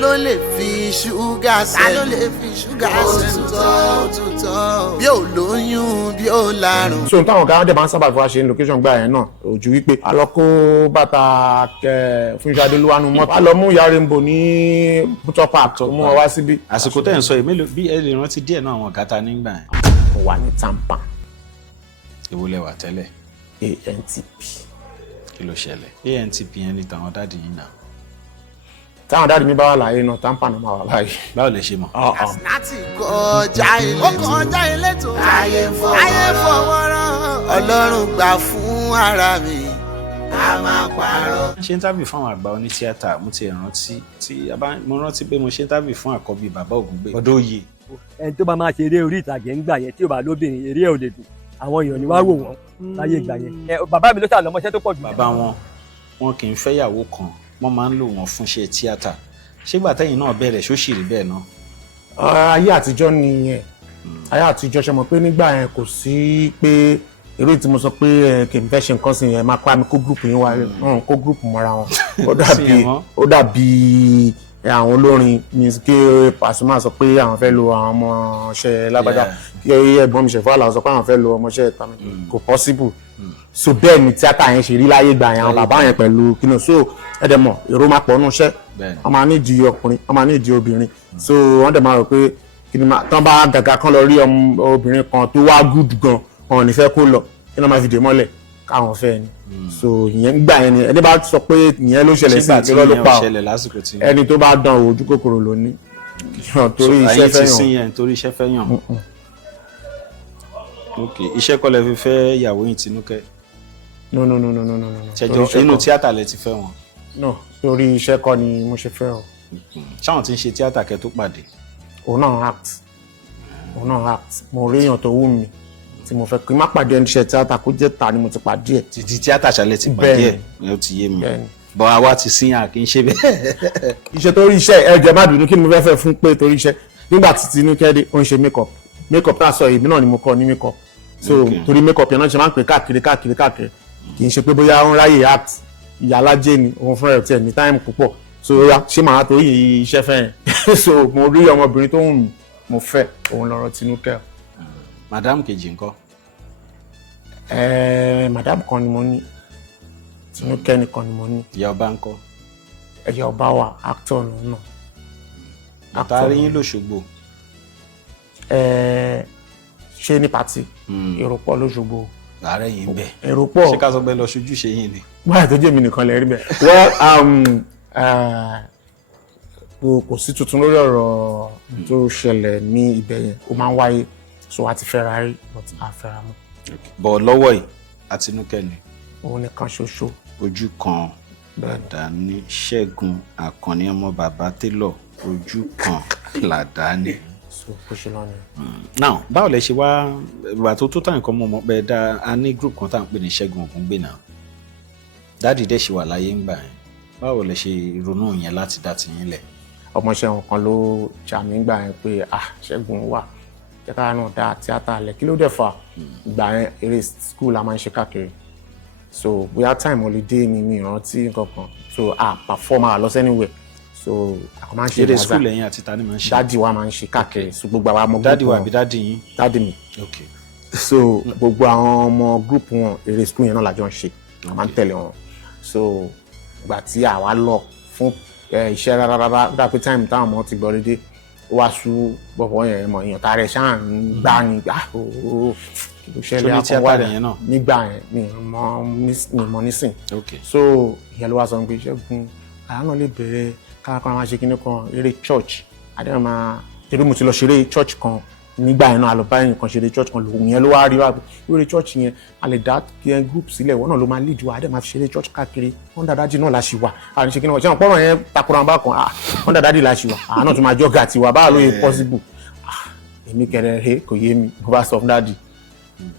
ló lè fi ṣúgà sẹ́nu? Ta ló lè fi ṣúgà sẹ́nu? Òtútọ́ bí ò lóyún bí ò lárùn. so táwọn kan dẹ̀ máa ń sábà fún wa ṣe ní location gbà yẹn náà ojú wípé a lọ kó bàtà fún iṣẹ́ adélúwánu mọ́tò a lọ mú ìyá Rainbow ní Butcher Park mú wọn wá síbí. àsìkò tẹ̀ ń sọ èmi bí ẹ lè rántí díẹ̀ náà àwọn ọ̀gá ta nígbà yẹn. mo wà ní Tampa. èwo lẹ wà tẹ́lẹ̀. ANTP. kí ló ṣẹlẹ̀ ANTP yẹn ní tàwọn dáàdì yìí náà. táwọn dáàdì mi bá wà láàyè náà Tampa náà máa wà báyìí. báwo lè ṣe mọ̀. láti kọjá ilé tó ayé fọwọ́rọ́ Ọlọ́run gbà fún ara mi a máa parọ́. ṣe interview fún àwọn àgbà onítíátà mo ti rántí mo rántí pé mo ṣe interview fún àkọ́bí bàbá Ògúngbè Ọdóyè. ẹni tó bá máa ṣe eré orí ìtàgé ńgbà yẹn tí ò bá lóbìnrin eré ò lè dùn àwọn èèyàn ni wá wò wọ́n láyé ìgbà yẹn. bàbá mi ló ṣàlọ́mọṣẹ́ tó pọ̀ jù. bàbá wọn kì í fẹ́yàwó kan wọ́n máa ń lò wọ́n fún iṣẹ́ tíátà ṣégbà tẹ́yìn náà bẹ̀rẹ̀ ṣó sì rí bẹ́ẹ̀ náà. ayé àtijọ́ nìyẹn ayé àtijọ́ ṣe mọ̀ pé nígbà yẹn kò sí pé eré tí mo sọ pé kì í fẹ́ ṣe nǹkan sí yẹn máa pa mi kó gúrùpù yín wá kó gúrùpù mọ́ra wọn ó dàbí àwọn olórin kí Pasuma sọ pé àwọn fẹ́ lo àwọn ọmọọṣẹ́ lágbájá kí ẹ̀gbọ́n mi Ṣẹ̀fọ́ Àlàó sọ pé àwọn fẹ́ lo ọmọọṣẹ́ tàmí kò possible so bẹ́ẹ̀ ni tíátà yẹn ṣe rí láyé gbà yẹn àwọn bàbá yẹn pẹ̀lú kínú so ẹ̀dẹ̀mọ̀ èrò máa pọ̀ nù iṣẹ́ wọ́n máa ní ìdí ọkùnrin wọ́n máa ní ìdí obìnrin so wọ́n dẹ̀ máa rò pé tán bá gàgà kan lọ rí obìnrin kan tó wá gùdù gan wọn ò ní fẹ́ kó lọ kí wọ́n máa fi dè mọ́lẹ̀ káwọn fẹ́ ni so ìyẹn gbà yẹn ni ẹni bá sọ pé ìyẹn ló ṣẹlẹ̀ sí ìgbà ló pa ẹni tó bá dán ojú kòkòrò ló ní torí iṣẹ́ fẹ́ yàn. ok iṣẹ́ kọ́ lẹ fi fẹ́ ìyàwó yìí Tinúkẹ́. no. ṣẹjọ inú tíátà lẹ ti fẹ́ wọn. no torí iṣẹ́ kọ́ ni mo ṣe fẹ́ o. ṣáwọn tí ń ṣe tíátà kẹ́ tó pàdé. òun náà act mo rí èèyàn tó wù mí tí mo fẹ́ kí n má pàdé ẹni iṣẹ́ tíátà kó jẹ́ ta ni mo ti pàdé ẹ̀. títí tíátà ṣàlẹ̀ ti pàdé ẹ̀ ni ó ti yé mi bọ́ àwa ti síyàn kì í ṣe bẹ́ẹ̀. iṣẹ́ torí iṣẹ́ ẹ̀jẹ̀ má dùnú kí ni mo fẹ́ fún pé torí iṣẹ́ nígbà tí Tinúkẹ́ dé ó ń ṣe make-up náà sọ èmi náà ni mo kọ́ ní make-up so torí make-up yẹn náà ṣe máa ń pè káàkiri kì í ṣe pé bóyá ó ń ráyè act ìyálájẹ́ ni òun fúnra ẹ̀ tiẹ̀ ní time púpọ̀ so ṣé màá torí iṣẹ́ fẹ́ yẹn so mo rí ọmọbìnrin tó wù mí mo fẹ́ òun lọ́rọ̀ Tinúkẹ́. madam kejì ńkọ́. madam kan ni mo ní Tinúkẹ́ nìkan ni mo ní. ìyá ọba ńkọ́. ìyá ọba wà actor náà. àtàrí yín lóṣogbo. ṣé ní pàtí èrò pọ̀ lóṣogbo. ààrẹ yìí ń bẹ. èrò pọ̀. ṣé ká sọ pé lọ ṣojú ṣe yín ni. báyìí tó jẹ́ mi nìkan lè rí bẹ́ẹ̀. wọ́n kò sí tuntun lórí ọ̀rọ̀ tó ṣẹlẹ̀ ní ibẹ̀ yẹn ó máa ń wáyé so a ti fẹ́ra rí but a fẹ́ra mọ́. bọ̀ lọ́wọ́ yìí Àtinúkẹ́ ni. òun nìkan ṣoṣo. ojú kan Ládàáni Ṣẹ́gun Àkànní ọmọ bàbá Télọ̀ ojú kan Ládàáni. so bó ṣe lọ ni. now báwo lẹ ṣe wá ìgbà tó tàn nǹkan mọ́ ọmọ bẹ́ẹ̀ dá a ní group kan tá à ń pè ní Ṣẹ́gun Ògúngbè náà dáàdì dẹ̀ ṣe wà láyé ńgbà yẹn báwo lẹ ṣe ronú yẹn láti dá tiyín lẹ̀. ọmọọṣẹ́ wọn kan ló jà mí gbà yẹn pé Ṣẹ́gun wà jẹ́ ká náà dá tíátà lẹ̀ kí ló dẹ̀ fà ìgbà yẹn eré school la máa ń ṣe káàkiri so bóyá time holiday ni mi rántí nǹkan kan so perform lọ anywhere so àkọ́ máa ń ṣe eré school lẹ́yìn àti tani máa ń ṣe. dáàdì wa máa ń ṣe káàkiri so gbogbo àwọn ọmọ group wọn. dáàdì wa àbí dáàdì yín. dáàdì mi. okay. so gbogbo àwọn ọmọ group wọn eré school yẹn náà làjọ ń ṣe a máa ń tẹ̀lé wọn so ìgbà tí àwa lọ fún iṣẹ́ rárá dá pé time táwọn ọmọ ti gbọ́ lédè ó wá sú bọ̀bọ̀ yẹn mọ̀ èèyàn tá rẹ̀ ṣáà ń gbá ni gbá kí ló ṣẹlẹ̀ akọ̀wá nígbà yẹn mi mọ̀ nísìn so ìyẹn ló wá sọ pé Ṣẹ́gun àwọn náà lè bẹ̀rẹ̀ káàkiri máa ṣe kíní kan eré church àdéhùn máa torí mo ti lọ ṣeré church kan nígbà yẹn náà àlọ́báyé nǹkan ṣeré church kan lòun yẹn ló wá rí wá lórí church yẹn a lè dá group sílẹ̀ wọ́n náà ló máa lead wa àdéhùn máa fi ṣeré church káàkiri wọ́n dáadáa náà la ṣì wà àwọn ìṣe kíní kan ṣé wọn pọ́nrọ̀ yẹn takura bá kan wọ́n dáadáa la ṣì wà àwọn náà tún máa jọ́gà tiwa báà ló yẹ possible èmi kẹrẹ rẹ kò yé mi mo bá sọ fún dáàdì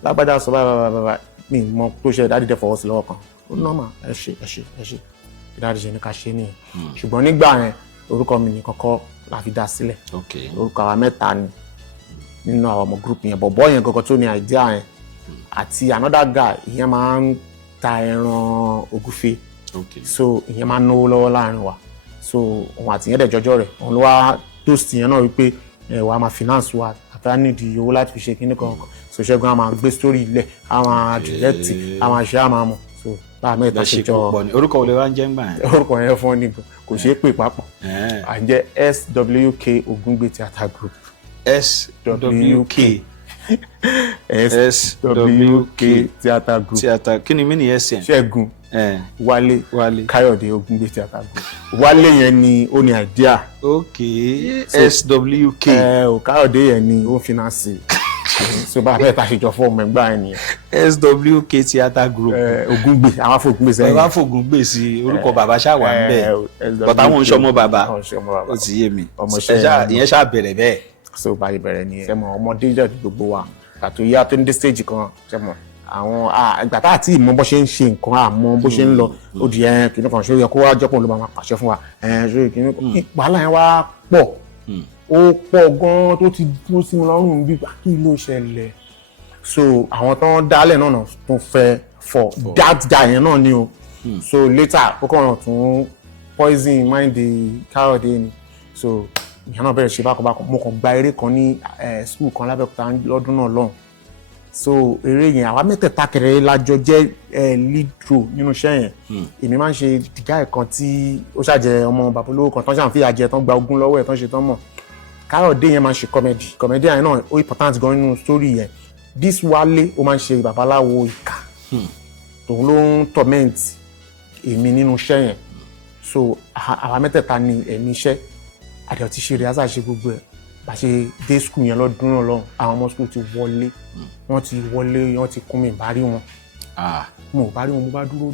lágbájá sọ báyìí mi mọ tó ṣe dáàdì dẹ fọwọ́ sí lọ́wọ́ kan ó nọ́mà ẹ ṣe dáàdì ṣe ní ká ṣe nìyẹn ṣùgbọ́n nígbà yẹn orúkọ mi ní kọ́kọ́ la fi dá sílẹ̀ orúkọ àwa mẹ́ta ni nínú àwọn ọmọ group yẹn bọ̀bọ̀ yẹn kọ́kọ́ tó ní idea yẹn àti another guy ìyẹn máa ń ta ẹran ògúfe so ìyẹn máa ń náwó lọ́wọ́ láàrin wa so òun àti yẹn dẹ̀ jọjọ́ rẹ̀ òun ló wá toast yẹn náà wípé wàá máa finance wa àfẹ́ nídìí owó láti fi ṣe kíní kan so Ṣẹ́gun á máa gbé story ilẹ̀ á máa direct á máa ṣe á máa mọ̀ so báà mẹ́ta ṣe jọ orúkọ wo lè wá ń jẹ́ ńgbà yẹn. orúkọ yẹn fún ní kò ṣeé pè papọ̀ à ń jẹ́ SWK Ogungbe Theatre Group. SWK Theatre Group. Theatre kí ni mí ni ẹsẹ̀. Ṣẹ́gun Wálé Káyọ̀dé Ogungbe Theatre Group. Wálé yẹn ni ó ní idea. ok SWK. Káyọ̀dé yẹn ni ó finance so bá a fẹ́ ta ṣèjọ fún ọmọ ẹgbẹ́ yẹn nìyẹn. SWK Theatre Group. Ògúngbè àwọn afọ̀gúngbè sẹ́yìn. bàbá fògúngbè sí orúkọ bàbá ṣáà wà ń bẹ̀ bọ̀tà wọn ń ṣọmọ bàbá ó ti yé mi ìyẹn ṣáà bẹ̀rẹ̀ bẹ́ẹ̀. so báyìí bẹ̀rẹ̀ nìyẹn. ṣe mọ ọmọdé jẹ́ gbogbo wa àtò yá tó ń dé stage kan ṣe mọ àwọn ìgbà tá àti ìmọ̀ bó ṣe ń ṣe nǹkan àmọ́ bó ṣe ń lọ ó di kìnnì kan ṣó yẹ kó wá jọ́pọ̀ ló máa pàṣẹ fún wa ṣó kìnnì kan ìpàlà yẹn wá pọ̀ ó pọ̀ gan-an tó ti dúró sí mi lọ́rùn bí kí ló ṣẹlẹ̀ so àwọn tó ń dálẹ̀ náà tó fẹ́ for that guy yẹn náà ni o so later ó kàn tún poison mind Káyọ̀dé ni so ìyẹn náà bẹ̀rẹ̀ ṣe bákan mo kàn gba eré kan ní school kan lábẹ́òkúta lọ́dún náà lọ́hùn so eré yẹn àwa mẹ́tẹ̀ẹ̀ta kẹrẹ lájọ jẹ́ lead role nínú iṣẹ́ yẹn èmi máa ń ṣe dìgá ẹ̀kan tí ó ṣàjẹ́ ọmọ bàbá olówó kan tán ṣàǹfìyà jẹ tán gba ogún lọ́wọ́ ẹ̀ tán ṣe tán mọ̀ Káyọ̀dé yẹn máa ń ṣe comedy yẹn náà ó important gan nínú story yẹn this Wálé ó máa ń ṣe babaláwo ìkà tòun ló ń torment èmi nínú iṣẹ́ yẹn so àwa mẹ́tẹ̀ẹ̀ta ni ẹ̀mí iṣẹ́ àdéhùn ti ṣe rìhásà ṣe gbogbo ẹ̀ bá ṣe dé school yẹn lọ́dún náà lọ́hùn àwọn ọmọ school ti wọlé wọ́n ti kún mi bá rí wọn mo bá rí wọn mo bá dúró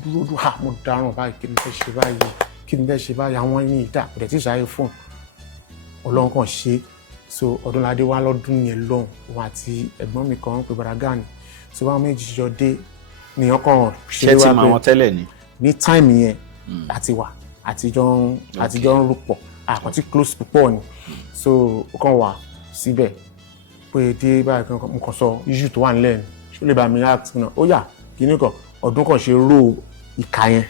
mo dáràn báyìí kí ni fẹ́ ṣe báyìí àwọn ẹni ìdá kò dẹ̀ tí ṣàyè fún Ọlọ́run kan ṣe so Ọdúnládé wá lọ́dún yẹn lọ́hùn wọn àti ẹ̀gbọ́n mi kan pé Baragani so wọn méjì jọ dé nìyẹn kan ṣe tí mà wọn tẹ́lẹ̀ ni ní táìmù yẹn láti wà àtijọ́ ń rúpọ̀ àkàntí close púpọ̀ ni so ó kàn wà síbẹ̀ pé dé báyìí kan mo kàn sọ issue tó wà nílẹ̀ ni ṣó lè bá mi act náà ó yà kíní kan ọdún kan ṣe ró ìka yẹn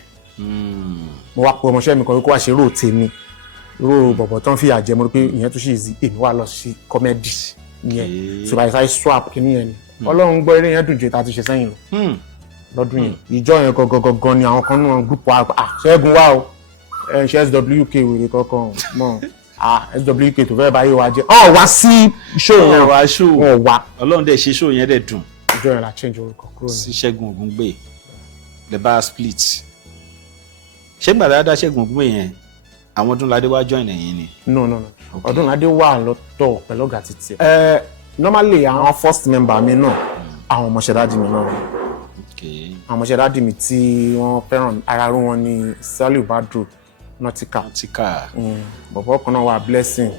mo wá pé ọmọọṣẹ́ mi kan kó wá ṣe ró tèmi ró bọ̀bọ̀ tán fìyà jẹ mo rí pé ìyẹn tó ṣì zi èmi wá lọ sí comedy yẹn so báyìí sáyé swap kíní yẹn ni Ọlọ́run gbọ́ eré yẹn dùn jù tá a ti ṣe sẹ́yìn lọ lọ́dún yẹn ìjọ yẹn gangan ni àwọn kan nínú group wa Ṣẹ́gun wá o ṣe SWK wèrè kankan mọ́ SWK tó fẹ́ báyé wa jẹ́ wá sí show yẹn wọ́n wá Ọlọ́run dẹ̀ ṣe show yẹn dẹ̀ dùn ìjọ yẹn la change orúkọ kúrò ní sí Ṣẹ́gun Ògúngbè the bar split ṣé gbàdáadáa Ṣẹ́gun Ògúngbè yẹn àwọn Ọdúnládé wá join ẹ̀yìn ni. no Ọdúnládé wà lọ́tọ̀ pẹ̀lú ọ̀gá títí normally àwọn first member mi náà àwọn ọmọọṣẹ́ dádì mi náà àwọn ọmọọṣẹ́ dádì mi tí wọ́n fẹ́ràn ara rú wọn ní Saliu Badru Nautica bọ̀bọ̀ kan náà wà Blessing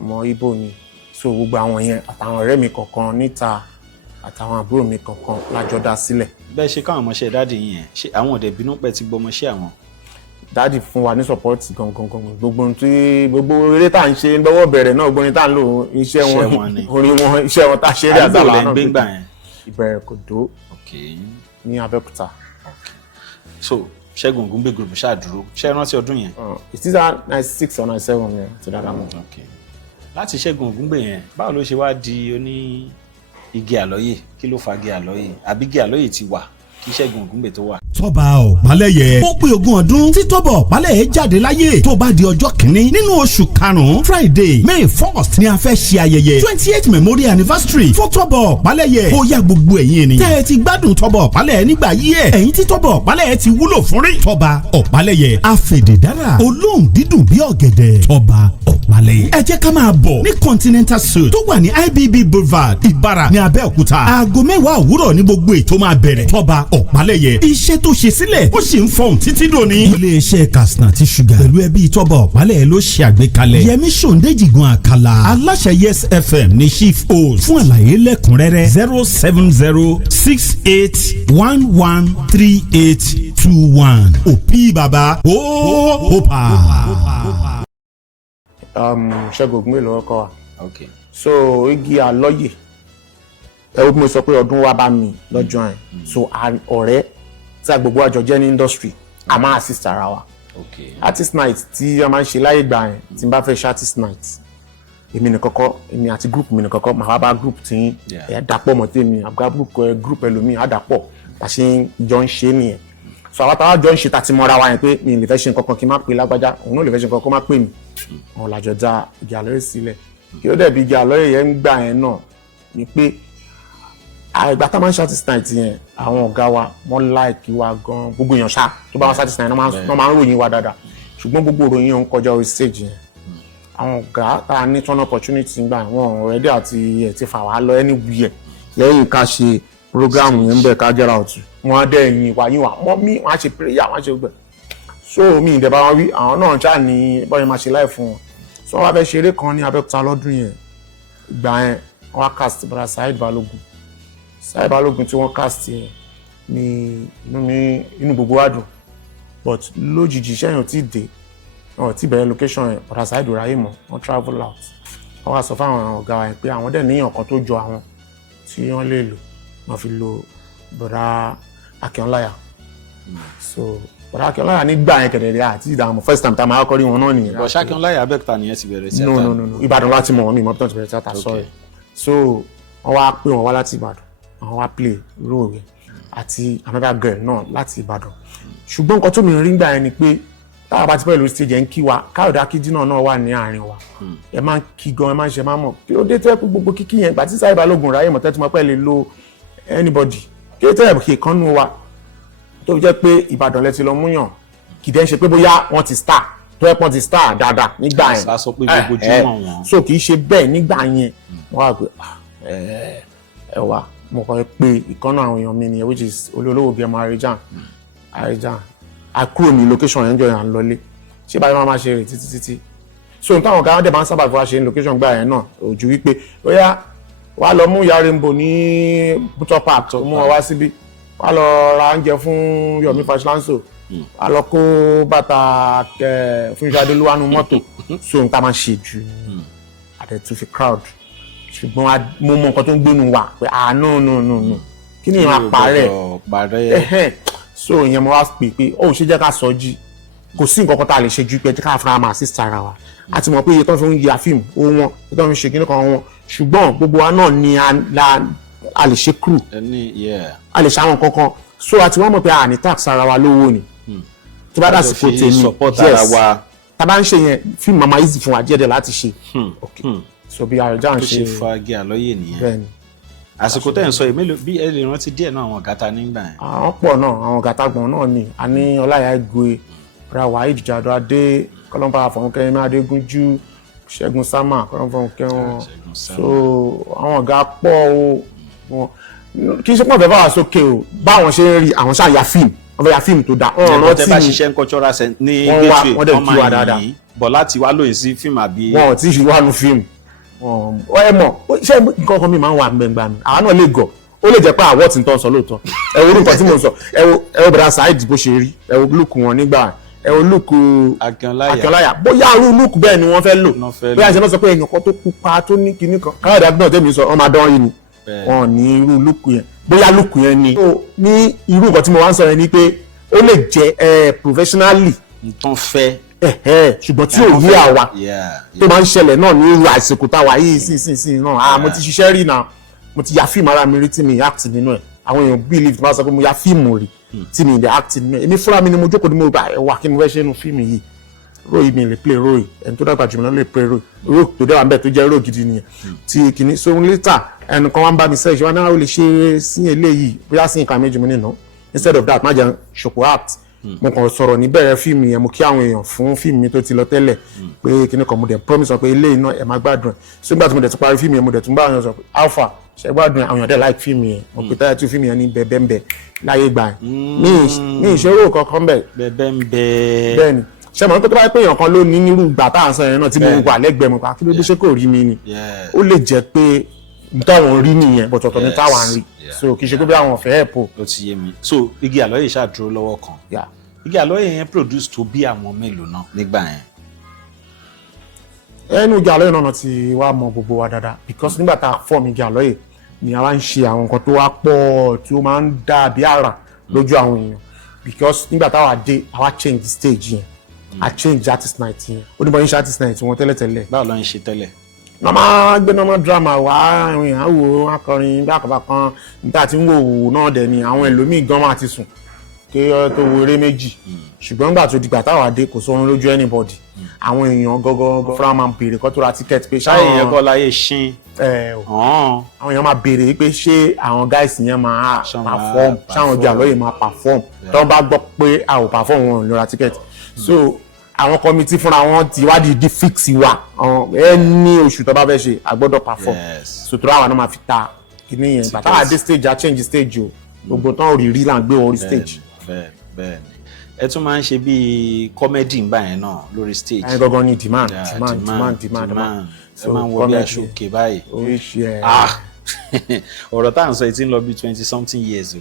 ọmọ Igbo ni so gbogbo àwọn yẹn àtàwọn ọ̀rẹ́ mi kọ̀ọ̀kan níta àtàwọn àbúrò mi kọ̀ọ̀kan lájọ dá sílẹ̀. bẹ́ẹ̀ ṣe káwọn ọmọọṣẹ́ dáàdì yẹn ṣé àwọn ọ̀dẹ̀ bínú pẹ̀ ti gbọmọṣẹ́ àwọn. dáàdì fún wa ní support gangan gbogbo eré tá à ń ṣe lọ́wọ́ bẹ̀rẹ̀ náà gbóni tá à ń lò iṣẹ́ wọn orin wọn iṣẹ́ wọn tá a ṣe eré àgbàlá náà ìbẹ̀rẹ̀ kò dó ní Abẹ́òkúta. so Ṣẹ́gun Ògúngbè group ṣáàdúró ṣe rántí ọdún yẹn. it is 96 or 97 yẹn ti dáadáa mọ́. láti Ṣẹ́gun Ògúngbè yẹn báwo ló ṣe wá di oní igi àlọ́yè kí ló fa igi àlọ́yè àbí igi àlọ́yè ti wà kí Ṣẹ́gun Ògúngbè tó wà. Tọ́ba Ọ̀pálẹ̀yẹ ó pé ogún ọdún tí Tọ́ba Ọ̀pálẹ̀yẹ jáde láyé tó bá di ọjọ́ kìíní nínú oṣù karùn-ún Friday May 1st ni a fẹ́ ṣe ayẹyẹ 28th memorial anniversary fún Tọ́ba Ọ̀pálẹ̀yẹ ó yá gbogbo ẹ̀yin ènìyàn tẹ́ ẹ ti gbádùn Tọ́ba Ọ̀pálẹ̀yẹ nígbà yí ẹ̀ ẹ̀yin tí Tọ́ba Ọ̀pálẹ̀yẹ ti wúlò fún rí Tọ́ba Ọ̀pálẹ̀yẹ afèdèdára olóhùn dídùn bí ọ̀gẹ̀dẹ̀ Tọ́ba Ọ̀pálẹ̀yẹ ẹ jẹ́ ká máa bọ̀ ní Continental Suite tó wà ní IBB Boulevard Ìbàrà ní Abẹ́òkúta aago 10 òwúrọ̀ ní gbogbo ètò máa bẹ̀rẹ̀ Tọ́ba Ọ̀pálẹ̀yẹ iṣẹ́ tó ṣe sílẹ̀ ó sì ń fọhùn títí dòní. iléeṣẹ́ Katsina ti ṣúgà pẹ̀lú ẹbí Tọ́ba Ọ̀pálẹ̀yẹ ló ṣe àgbékalẹ̀ Yẹmí Ṣòǹdéjìgan Àkàlà aláṣẹ Yes FM ní chief host fún àlàyé lẹ́kùnrẹ́rẹ́ 07068113821 òpí bàbá ó pa. Ṣẹ́gun Ògúngbè lọ́wọ́ kọ́ wa so igi àlọ́yè ẹ wo bí mo sọ pé ọdún wa bá mi lọ́jọ́ yẹn so ọ̀rẹ́ tí a gbogbo àjọ jẹ́ ní industry a máa assist ara wa Okay. Artist night tí a máa ń ṣe láyé gbà yẹn tí n bá fẹ́ ṣe artist night èmi àti group mi nìkan kọ́ màá bá group tí ẹ̀ dàpọ̀ mọ́ tèmi àgbà group ẹlòmíì á dàpọ̀ bá ṣe jọ ń ṣe nìyẹn so àwọn táwa jọ ń ṣe ta ti mọ́ra wa yẹn pé mi lè fẹ́ ṣe nǹkan kan kí n má pè lágbájá òun náà lè fẹ́ ṣe nǹkan kan kó má pè mí àwọn làjọ dá Igi Aloye sílẹ̀ kí ó dẹ̀ bí Igi Aloye yẹn ń gbà yẹn náà ni pé ìgbà tá a máa ń ṣe artist night yẹn àwọn ọ̀gá wa wọ́n láìkí wa gan gbogbo èèyàn ṣá tó bá wọn ṣe artist night wọ́n máa ń ròyìn wa dáadáa ṣùgbọ́n gbogbo ìròyìn òun kọjá orí stage yẹn àwọn ọ̀gá tá a ní turn opportunity gbà wọn already àti ẹ̀ ti fà wá lọ anywhere lẹ́yìn ká ṣe program yẹn bẹ́ẹ̀ ká get out wọn á dẹ̀ yìn wá mọ́ mí wọ́n á ṣe prayer wọ́n á ṣe gbẹ̀ so mi ìdẹ̀bà wọn wí àwọn náà ṣáà ní bọ́yìí máa ṣe láì fún wọn so wọ́n wá fẹ́ ṣeré kan ní Abẹ́òkúta lọ́dún yẹn ìgbà yẹn wọ́n á cast brother Saheed Balogun tí wọ́n cast yẹn ní inú gbogbo wa dùn but lójijì iṣẹ́ yẹn ò tí ì dé wọn ò tí ì bẹ̀rẹ̀ location yẹn brother Saheed ò ráyè mọ́ wọ́n travel out wọ́n wá sọ fáwọn ọ̀gá wa yẹn pé àwọn dẹ̀ níyàn kan tó jọ àwọn tí wọ́n lè lò wọ́n fi lo brother Akínọláyà so brother Akínọláyà nígbà yẹn kẹ̀dẹ̀rẹ̀ àti ìdààmú first time tá a máa kọ́ rí wọn náà nìyẹn. bọ̀ Akínọláyà Abẹ́òkúta nìyẹn ti bẹ̀rẹ̀ tíátà. no Ìbàdàn láti mọ̀ wọ́n mi ìmọ̀ bí wọ́n ti bẹ̀rẹ̀ tíátà sọ́ọ̀rẹ́ so wọ́n wá pé wọ́n wá láti Ìbàdàn àwọn wá play role yẹn àti another girl náà láti Ìbàdàn ṣùgbọ́n nǹkan tó mi rí gbà yẹn ni pé táwa bá ti bẹ̀rẹ̀ lórí stage yẹn ń kí wa Káyọ̀dé Akíndínà náà wà ní àárín wa ẹ máa ń kí gan ẹ máa ń ṣe máa mọ̀ kí ló dé tẹ́ gbogbo kíkí yẹn gbà tí Saheed Balogun ráyè mọ̀ tẹ́ tí mo pẹ́ lè lo anybody kí ló tẹ́ ẹ̀ kan nù wa tó jẹ́ pé Ìbàdàn lẹ ti lọ múyàn kì í dẹ́ ṣe pé bóyá wọ́n ti star tó ẹ̀ pọ́n ti star dáadáa nígbà yẹn so kì í ṣe bẹ́ẹ̀ nígbà yẹn wọ́n wá pé ẹ wá mo kọ́ pé ìkànnà àwọn èèyàn mi nìyẹn which is olówó gẹ̀mọ Àríjàn àkúrò ní location yẹn jọ yàn án lọlé ṣé báyìí máa ṣe rè títí so n táwọn káwọn dẹ̀ máa ń sábà fi wá ṣe ní location gbà yẹn náà ojú wípé bóyá wàá lọ mú ìyá Rainbow ní butcher park mú wọn wá síbí wàá lọ ra oúnjẹ fún Yomi Fashlanso wàá lọ kó bàtà fún Ìṣadélúwánu mọ́tò so n tá máa ṣe jù àdẹ̀tún fi crowd ṣùgbọ́n mo mọ nǹkan tó ń gbénu wà pé no kí ni ìwọ̀n àpárẹ̀ so ìyẹn mo wá pè pé ó ṣe jẹ́ ká sọ jí kò sí nǹkan kan tá a lè ṣe ju pé ká fara máa assist ara wa a ti mọ̀ pé iye tó ń fi ń ya fíìmù ó wọ́n iye tó ń fi ṣe kíní kan wọ́n ṣùgbọ́n gbogbo wa náà ni a lè ṣe crew a lè ṣe àwọn nǹkan kan so a ti wọ́n mọ̀ pé a ní tax ara wa lówó ni tó bá dà sí kò tèmi yes tá a bá ń ṣe yẹn fíìmù máa easy fún wa díẹ̀ láti ṣe so bí Àríjàn ṣe tó ṣe fa Igi Aloye nìyẹn àsìkò tẹ́ ń sọ ìmélòó bí ẹ lè rántí díẹ̀ náà àwọn gàtà nígbà yẹn. àwọn pọ̀ náà àwọn gàtà gbọ̀n náà ni a ní Ọláìyá Igwe ra Waheed Jado Adé kọ́lọ́mbà Àfọ̀nkẹ́ Adégúnjú Ṣẹ́gun Sámà kọ́lọ́mbà Àfọ̀nkẹ́ wọn so àwọn ọ̀gá pọ̀ o kì í ṣe pọ̀ fẹ́ bá wa sókè o báwọn ṣe ń rí àwọn ṣáà ya fíìmù wọ́n fẹ́ ya fíìmù tó dáa ọ̀rọ̀ rántí mi bá ṣiṣẹ́ ń cultural center ní gateway wọ́n máa yìn bọ̀ láti wá lóyìn sí fíìmù àbí. wọn ò tí ì ṣe wá nu fíìmù ẹ mọ̀ ṣé nǹkan kan mi máa ń wà gbẹ̀ngbà mi àwọn náà lè gọ̀ ó lè jẹ́ pé àwọ̀ tí ń tọ́ sọ lóòótọ́ ẹ wo nǹkan tí mo sọ ẹ wo brother Saheed bó ṣe rí ẹ wo lùkù wọn nígbà ẹ wo lùkù Akínọláyà bóyá irú lùkù bẹ́ẹ̀ ni wọ́n fẹ́ lò bóyá ṣe náà sọ pé èèyàn kan tó pupa tó ní kinní kan Káyọ̀dé Akíndínà tẹ́mi sọ ọmọ adán yìí ni wọn ní irú lùkù yẹn bóyá lùkù yẹn ni ní irú nǹkan tí mo wá ń sọ yẹn ni pé ó lè jẹ́ professionally nǹkan fẹ́ ṣùgbọ́n tí ò yé àwa tó máa ń ṣẹlẹ̀ náà ní irú àsìkò táwa yìí sí náà mo ti ṣiṣẹ́ rí náà mo ti ya fíìmù ara mi rí tí mi act nínú ẹ̀ àwọn èèyàn believe tó bá sọ pé mo ya fíìmù rí tí mi dey act nínú ẹ̀ èmi fúnra mi ni mo jókòó ní mo bá wà kí mo fẹ́ ṣe nínú fíìmù yìí role mi lè play role ẹni tó dàgbà jù mí náà lè play role tó dẹ́wà ń bẹ̀ tó jẹ́ role gidi nìyẹn tí kìíní so later ẹnìkan wá ń bá mi sẹ́yìn ṣé wọ́n náà ó lè ṣe sí eléyìí bóyá sí nǹkan méjì mi nínú instead of that má jẹ́ ṣòkò act mo kàn sọ̀rọ̀ níbẹ̀rẹ̀ fíìmù yẹn mo kí àwọn èèyàn fún fíìmù mi tó ti lọ tẹ́lẹ̀ pé kíní kan mo dẹ̀ promise wọn pé eléyìí náà ẹ̀ máa gbádùn ẹ̀ so nígbà tí mo dẹ̀ tún parí fíìmù yẹn mo dẹ̀ tún bá àwọn èèyàn sọ pé alpha ṣe gbádùn àwọn èèyàn dẹ̀ like fíìmù yẹn mo pè táyà tún fíìmù yẹn ní bẹ́ẹ̀bẹ́ẹ̀ láyé gbà ẹ̀ ní ìṣòro kankan bẹ́ẹ̀ ni ṣe mọ̀ pé tó bá pé èèyàn kan ló ní nírú ìgbà tá à ń sọ yẹn náà tí mo wà lẹ́gbẹ̀ẹ́ mo pa kí ló dé ṣé kò rí mi ni ó lè jẹ́ pé táwọn rí nìyẹn but ọ̀tọ̀ ní táwọn rí so kì í ṣe pé bí àwọn ọ̀fẹ́ ẹ̀ pò. ó ti yé mi so Igi Aloye ṣàdúró lọ́wọ́ kan Igi Aloye yẹn produce tó bí àwọn mélòó náà nígbà yẹn. ẹnu Igi Aloye náà ti wá mọ gbogbo wa dáadáa because nígbà tá a form Igi Aloye ni a wá ń ṣe àwọn nǹkan tó wá pọ̀ tí ó máa ń dà bí àrà lójú àwọn èèyàn because nígbà táwa dé àwa change the stage yẹn a change artist night yẹn oníbọn yín ṣe artist night wọn tẹ́lẹ̀tẹ́lẹ̀. báwo ló ń ṣe tẹ́lẹ̀. normal gbé normal drama wá àwọn èèyàn wò ó akọrin bákan nígbà tí ń wò wò náà dẹ̀ ni àwọn ẹlòmíì gan máa ti sùn kí ọ tó wo eré méjì ṣùgbọ́n nígbà tó dìgbà táwa dé kò sórun lójú anybody àwọn èèyàn gọ́gọ́ fúnra máa ń béèrè kó tó ra ticket pé ṣáà èèyàn kọ́ láyé ṣín. àwọn èèyàn máa béèrè pé ṣé àwọn guys yẹn máa perform ṣáwọn ọjà Aloye máa perform tó ń bá gbọ́ pé a ò perform wọn ò lè ra ticket so àwọn committee fúnra wọn ti wádìí di fix wa ẹni oṣù tó bá fẹ́ ṣe a gbọ́dọ̀ perform so tó ráwa náà máa fi ta kíní yẹn bàtà àdé stage a change stage o gbogbo tán òrìrì là ń gbé orí stage. bẹ́ẹ̀ni ẹ tún máa ń ṣe bíi comedy ńgbà yẹn náà lórí stage. ẹ gangan ni demand ẹ máa ń wọ bí aṣọ òkè báyìí. ọ̀rọ̀ tá à ń sọ yìí ti ń lọ bí 20 something years o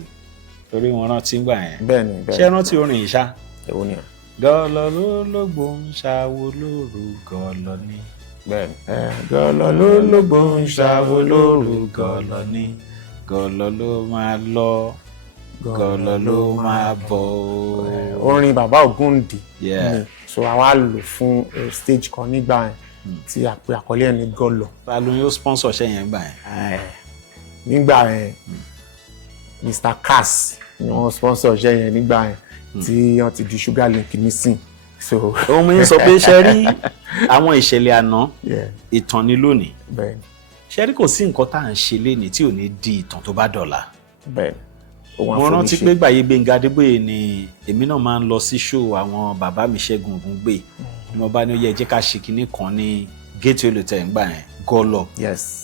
torí wọn rántí ńgbà yẹn. bẹ́ẹ̀ni ṣé rántí orin yìí ṣá. èwo ni. gọlọ ló lógbò ń ṣàwo lóru gọlọ ni. bẹ́ẹ̀ni. gọlọ ló lógbò ń ṣàwo lóru gọlọ ni. gọlọ ló máa lọ gọlọ ló máa bọ̀. orin bàbá Ògúndé ni so àwa lò fún stage kan nígbà yẹn tí a pè àkọlé ẹ̀ ní gọlọ. ta ló yóò sponsor ṣe yẹn gbà yẹn. nígbà yẹn Mr. Cass ni wọ́n sponsor ṣe yẹn nígbà yẹn tí wọ́n ti di sugar link nísìn. so ohun mi sọ pé ṣe rí àwọn ìṣẹ̀lẹ̀ àná ìtàn ni lónìí ṣe rí kò sí nǹkan tá à ń ṣe lénìí tí ò ní di ìtàn tó bá dọ̀la. mo rántí pé gbàyè Gbénga Adébóyè ni èmi náà máa ń lọ sí show àwọn bàbá mi Ṣẹ́gun Ògúngbè ni mo bá ní ó yẹ jẹ́ ká ṣe kinní kan ní gate olùtẹ̀ ńgbà yẹn gọlọ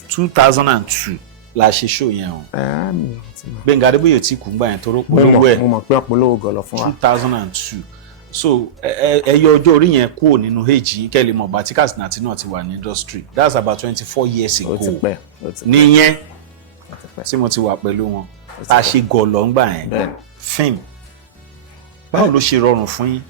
2002 la ṣe show yẹn o. Gbénga Adébóyè tí kù ńgbà yẹn tó polówó ẹ̀ mo mọ̀ pé polówó gọlọ fún wa 2002 so ẹyọ ọjọ́ orí yẹn kúrò nínú èjì kẹ́lẹ́ mọ̀ bá tí Katsina-T náà ti wà ní industry that's about 24 years ago nìyẹn tí mo ti wà pẹ̀lú wọn a ṣe gọlọ ńgbà yẹn fíìmù báwo ló ṣe rọrùn fún yín.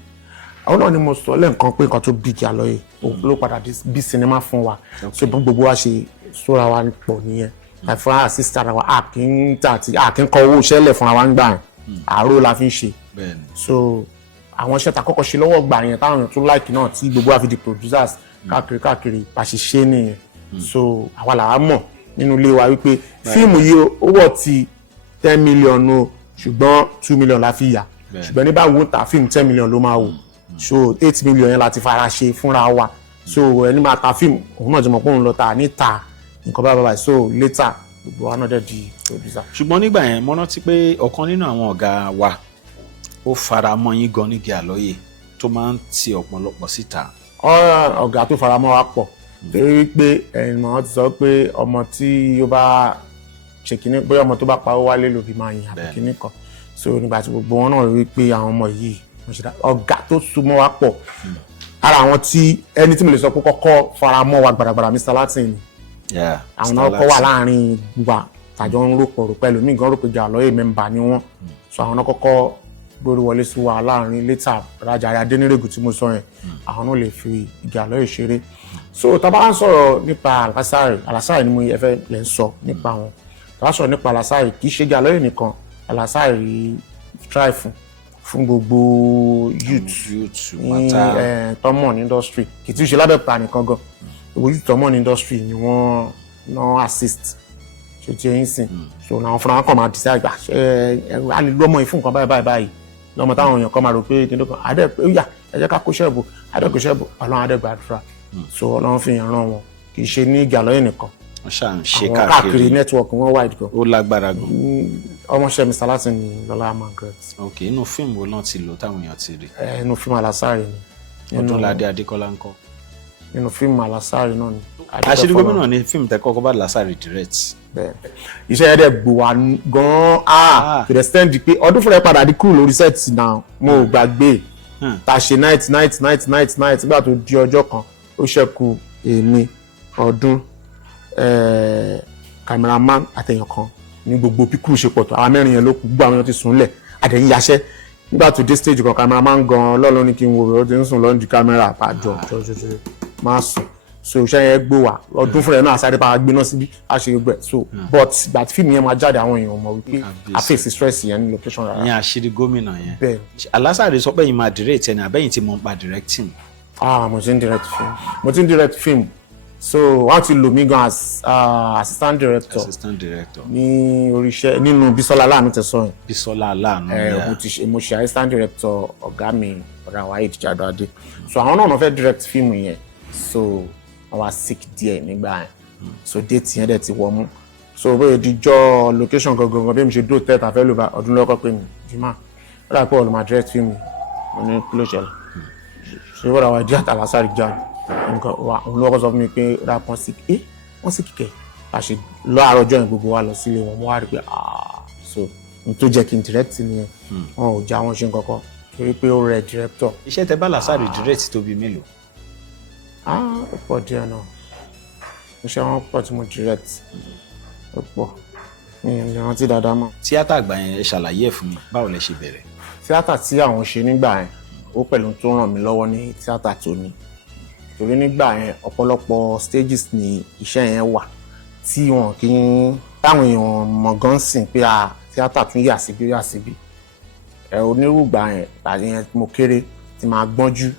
àwọn náà ni mo sọ lẹ́ǹkan pé nǹkan tó bí kí Aloye ló padà bí sinimá fún wa so gbogbo wa ṣe sóra wa pọ̀ nìyẹn àfọwọ́ àsìsítà ara wa àkínkọ owó iṣẹ́ lẹ̀ fúnra wa ń gbà yẹn àárò la fi ń ṣe so àwọn iṣẹ́ ta kọ́kọ́ ṣe lọ́wọ́ gbà yẹn táwọn èèyàn tún láìkì náà tí gbogbo wa fi di producers káàkiri pàṣẹ nìyẹn so àwa làwa mọ̀ nínú ilé wa wípé fíìmù yìí ó wọ̀ ti 10 million o ṣùgbọ́n 2 million la fi yà ṣùgbọ́n ní báwo ta fíìmù 10 million ló máa wò so 8 million yẹn la ti fara ṣe fúnra wa so ẹni máa ta fíìmù òun náà ti mọ̀ pé òun lọ ta níta nǹkan báyìí so later gbogbo wa náà dẹ̀ di producer. ṣùgbọ́n nígbà yẹn mo rántí pé ọ̀kan nínú àwọn ọ̀gá wa ó fara mọ́ yín gan nígi Aloye tó máa ń ti ọ̀pọ̀lọpọ̀ síta. ọ̀gá tó fara mọ́ wa pọ̀ torí pé ẹ̀yìn ti sọ pé ọmọ tí ó bá ṣe kínní bóyá ọmọ tó bá pa ó wálé ló fi máa yìn àbí kínní kan so nígbà tí gbogbo wọn náà rí pé àwọn ọmọ yìí ọ̀gá tó súnmọ́ wa pọ̀ ara àwọn tí ẹni tí mo lè sọ pé kọ́kọ́ fara mọ́ wa gbàdàgbàdà Mr. Latin ni àwọn náà kọ́ wà láàrin wa tàjọ ń rò pọ̀ rò pẹ̀lú mí gan rò pé Aloye mẹ́mbà ni wọ́n so àwọn náà kọ́kọ́ gbórí wọlé sí wa láàrin létà Rajà Adénírègù tí mo sọ yẹn àwọn náà lè fi Aloye ṣeré so tá bá ń sọ̀rọ̀ nípa Alasare ni mo yẹ fẹ́ lè ń sọ nípa wọn tá bá sọ̀rọ̀ nípa Alasare kì í ṣe Aloye nìkan Alasare try fún gbogbo youth ní tọ́mọ̀ ní industry kì í tún ṣe lábẹ́pà nìkan gan gbogbo youth tọ́mọ̀ ní industry ni wọ́n náà assist ṣe ti ẹyin sìn so náà fúnra wọn kàn máa decide gbà ṣe a lè lọ́mọ yìí fún nǹkan báyìí lọ́mọ táwọn èèyàn kan máa rò pé kíndó kan adé pé ó yà ẹ jẹ́ ká kó ṣẹ́ẹ̀bù adé kó ṣẹ́ẹ̀bù Ọlọ́run adé gbàdúrà so Ọlọ́run fi yàn ràn wọn kì í ṣe ní Aloye nìkan àwọn káàkiri network wọn wide gan ó lágbára gan ọmọọṣẹ́ Mr. Latin ni Lọ́lá Margaret. ok inú fíìmù wo náà ti lò táwọn èèyàn ti rí. inú fíìmù Alasare ni. Ọdúnládé Adékọ́lá ńkọ́. nínú fíìmù Alasare náà ni. àṣírí gómìnà ni fíìmù tẹ kọ́kọ́ bá Alasare direct. iṣẹ́ yẹn dẹ̀ gbò wá gan-an to the extent pé ọdún fúnra ẹ̀ padà di kúrò lórí set náà mo ò gbàgbé ta ṣe night nígbà tó di ọjọ́ kan ó ṣẹ́kù èmi Ọdún cameraman àtẹ̀yàn kan ní gbogbo píkú ṣe pọ̀ tó àwọn mẹ́rin yẹn ló kù gbogbo àwọn èèyàn ti sùn lẹ̀ àtẹ̀yìn yaṣẹ́ nígbà tó dé stage kan cameraman gan Ọlọ́run ní kí n wo rẹ̀ ó ti ń sùn lọ́nà di kámẹ́rà àpàjọ máa sùn so iṣẹ́ yẹn gbó wa ọdún fúnra ẹ̀ náà sáré bá wa gbéná síbí a ṣe gbẹ so but ìgbà tí fíìmù yẹn máa jáde àwọn èèyàn mọ̀ wípé a face stress yẹn ní location rárá. ìyẹn àṣírí gómìnà yẹn. bẹ́ẹ̀ alásàrè sọ pé yín máa direct ẹni àbẹ́yìn tí mo ń pa directing. mo ti ń direct film so wọ́n ti lò mí gan as assistant director ní orí iṣẹ́ nínú Bísọ́lá Aláàánú tẹ̀sán yẹn. Bísọ́lá Aláàánú mo ṣe assistant director ọ̀gá mi ọ̀rẹ́ àwa ìdíjàdó adé so àwọn náà fẹ́ direct film yẹn so wọ́n wá sick díẹ̀ nígbà yẹn so date yẹn dẹ̀ ti wọ́ mú so bóyá ìdíjọ́ location gangan bí mi ṣe dúró tẹ́ta fẹ́ ló bá ọdún lọ́kọ́ pé mi jimá ó dà pé ọ̀lùmọ̀ direct film mo ní kí ló ṣẹlẹ̀ so wọ́n dà wá díẹ̀ àtàlásárì jáde nǹkan wa òun lọ́kọ́ sọ fún mi pé ra pọ́n sí wọ́n sì kíkẹ́ a ṣe lọ àárọ̀ ọjọ́ yẹn gbogbo wa lọ sílé wọn mo wá rí pé so n tó jẹ́ kí n direct nìyẹn wọn ò já wọn ṣe nǹkan kan torí pé ó rẹ director. iṣẹ́ tẹ bá làásàrè direct tó bí mélòó. ó pọ̀ díẹ̀ náà iṣẹ́ wọn pọ̀ tí mo direct ó pọ̀ mi ò lè rántí dáadáa mọ́. tíátà àgbà yẹn ẹ ṣàlàyé ẹ̀ fún mi báwo lẹ ṣe bẹ̀rẹ̀. tíátà tí àwọn ṣe nígbà yẹn ó pẹ̀lú tó ràn mí lọ́wọ́ ní tíátà tó ní torí nígbà yẹn ọ̀pọ̀lọpọ̀ stages ni iṣẹ́ yẹn wà tí wọn kì í táwọn èèyàn mọ̀ gan sìn pé tíátà tún yà síbí yà síbí onírúgbà yẹn mo kéré tí máa gbọ́njú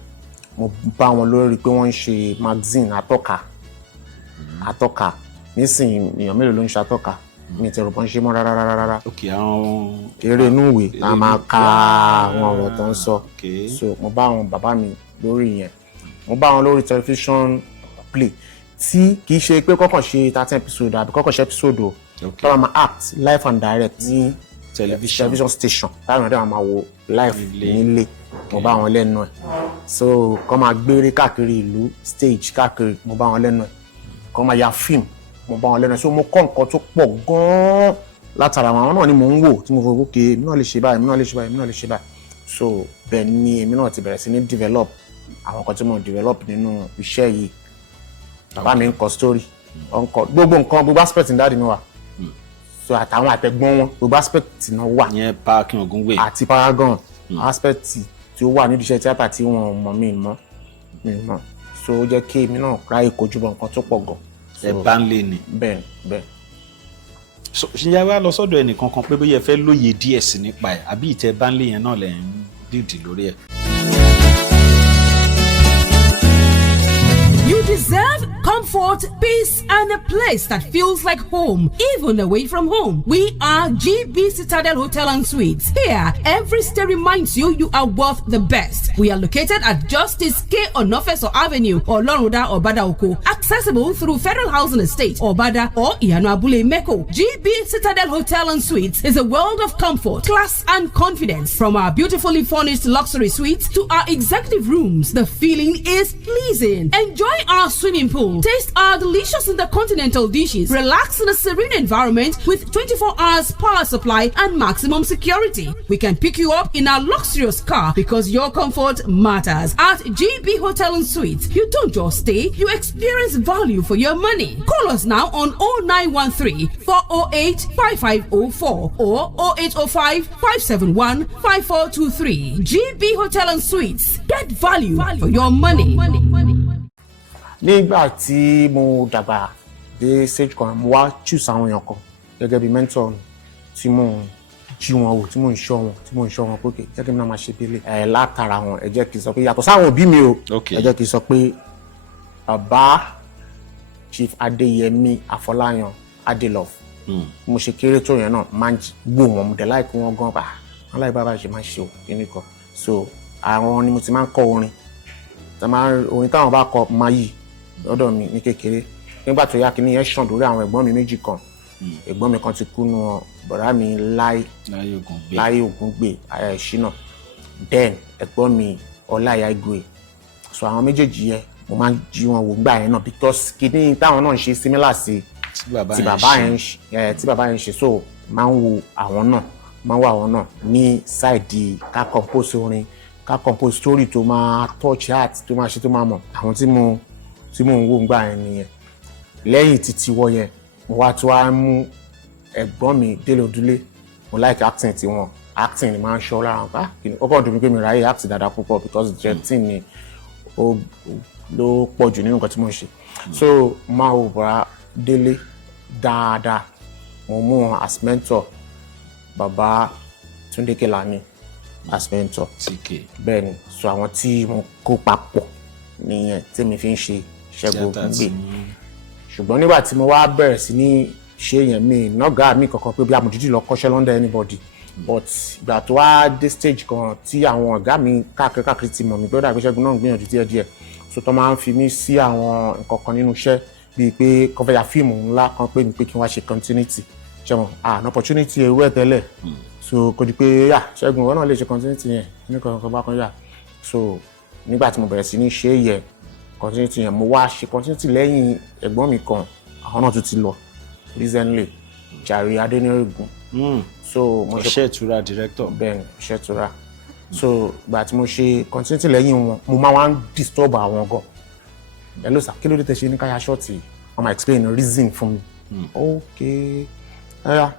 mo bá wọn lórí pé wọ́n ń ṣe magazine atọ́ka nísìnyí èèyàn mélòó ló ń ṣe atọ́ka mi tẹ̀rù bọ́n ṣe mọ́ rárá. ok àwọn eré inú ìwé tá a máa ka àwọn ọ̀rọ̀ tó ń sọ so mo bá àwọn bàbá mi lórí yẹn mo bá wọn lórí television play tí kì í ṣe pé kọ́kàn ṣe 13 episode àbí kọ́kàn ṣe episode o tó máa act live and direct ní television station táwọn ọ̀dọ́ máa wo live nílé mo bá wọn lẹ́nu ẹ̀ so kọ́ máa gbére káàkiri ìlú stage káàkiri mo bá wọn lẹ́nu ẹ̀ kọ́ máa ya film mo bá wọn lẹ́nu ẹ̀ so mo kọ́ nǹkan tó pọ̀ gan-an látara àwọn náà ni mò ń wò tí mo fọ òkè èmi náà lè ṣe báyìí èmi náà lè ṣe báyìí èmi náà lè ṣe báyìí so bẹ́ẹ̀ ni èmi náà ti bẹ̀rẹ̀ sí ní develop àwọn kan tí mo develop nínú iṣẹ́ yìí bàbá mi ń kọ story gbogbo nǹkan gbogbo aspect ní dáàdi mi wà so àtàwọn àtẹ̀gbọ́n wọn gbogbo aspect náà wà yẹn Parkin Ogungbe àti Paragon aspect tí ó wà nídìí iṣẹ́ tíátà tí wọ́n mọ̀ mí mọ́ so ó jẹ́ kí èmi náà ráyè kojú bọ̀ nǹkan tó pọ̀ gan. ẹ bá ń lé ni. bẹ́ẹ̀. so ṣìyá wa lọ sọ́dọ̀ ẹnìkan kan pé bóyá ẹ fẹ́ lóye díẹ̀ sí nípa ẹ̀ àbí ìtẹ́ bá ń lé yẹn náà lẹ̀ ń bíìdì lórí ẹ̀. You deserve comfort, peace, and a place that feels like home, even away from home. We are GB Citadel Hotel and Suites. Here, every stay reminds you are worth the best. We are located at Justice K. Onofeso Avenue, Oloruda, Obadaoko. Accessible through Federal Housing Estate, Obada, or Iyanuabule Meko. GB Citadel Hotel and Suites is a world of comfort, class, and confidence. From our beautifully furnished luxury suites to our executive rooms, the feeling is pleasing. Enjoy our swimming pool. Taste our delicious intercontinental dishes. Relax in a serene environment with 24 hours power supply and maximum security. We can pick you up in our luxurious car because your comfort matters. At GB Hotel and Suites, you don't just stay, you experience value for your money. Call us now on 0913 408 5504 or 0805 571 5423. GB Hotel and Suites. Get value for your money. Nígbà tí mo dàgbà dé stage kan mo wá choose àwọn èèyàn kan gẹ́gẹ́ bí mentor tí mo jí wọn wò tí mo ń ṣọ́ wọn pé jẹ́ kí n náà máa ṣe délé látara wọn ẹ jẹ́ kí n sọ pé yàtọ̀ sáwọn òbí mi o ẹ jẹ́ kí n sọ pé bàbá Chief Adéyẹmí Afọláyan Adélove mo ṣe kéré tó yẹn náà máa ń gbó wọn mo dẹ̀ láìpẹ́ wọn gan wọn láì bàbá ṣe máa ṣe o kíní kan so àwọn ni mo ti máa ń kọ orin táwọn bá kọ máa yìí lọ́dọ̀ mi ní kékeré nígbà tó yá kíní yẹn ṣàn lórí àwọn ẹ̀gbọ́n mi méjì kan ẹ̀gbọ́n mi kan ti kú nu bọ̀dá mi Láyé Ògúngbè Ṣínà then ẹ̀gbọ́n mi Ọláìyá Igwe so àwọn méjèèjì yẹn mo máa ń jí wọn wò gbà yẹn náà because kíní táwọn náà ń ṣe similar sí tí bàbá yẹn ṣe so máa ń wo àwọn náà ní sáìdì ká compose orin ká compose story tó máa touch heart tó máa ṣe tó máa mọ̀ àwọn tí mo ń wò gbà yẹn nìyẹn lẹ́yìn títí wọ́ yẹn mo wá tó wá mú ẹ̀gbọ́n mi Délé Odúlé mo like acting tiwọn acting ni máa ń ṣọ́ lára wọn kí ni ó kàn dùn mí pé mi ráyè act dáadáa púpọ̀ because directing ni ó ló pọ̀ jù nínú nǹkan tí mo ń ṣe so máa wò bá délé dáadáa mo mú wọn as mentor bàbá Túndé Kèlání as mentor bẹ́ẹ̀ ni so àwọn tí mo kó papọ̀ nìyẹn tí mi fi ń ṣe Ṣẹ́gun Ògúngbè ṣùgbọ́n nígbà tí mo wá bẹ̀rẹ̀ sí ní ṣe yẹn mi nọ́gà mi kankan pé bí amòjúdì lọ kọ́ṣẹ́ lọ́ndà anybody but ìgbà tó wá dé stage kan tí àwọn ọ̀gá mi káàkiri ti mọ̀ mí pé ó dàbí Ṣẹ́gun náà gbìyànjú díẹ̀díẹ̀ so tó máa ń fi mí sí àwọn nǹkan kan nínú iṣẹ́ bíi pé kọ́ fẹ́ ya fíìmù ńlá kan pé mi pé kí n wá ṣe continuity ṣẹ́wọ̀n an opportunity ewé ẹ̀ tẹ́lẹ̀ so kò di pé yà Ṣẹ́gun wọn náà lè ṣe continuity yẹn ní kankan bá kan yà so nígbà tí mo bẹ̀rẹ̀ sí ní ṣe yẹ continuity yẹn mo wá ṣe continuity lẹ́yìn ẹ̀gbọ́n mi kan àwọn náà tún ti lọ recently Jàre Adénírégun so mo ṣe ìtura director bẹ́ẹ̀ni ṣe ìtura so ìgbà tí mo ṣe continuity lẹ́yìn wọn mo máa wá ń disturb àwọn gan hello sir kí ló dé tẹ́ ṣe ní ká ya ṣọ́ọ̀tì wọ́n máa explain the reason fún mi ok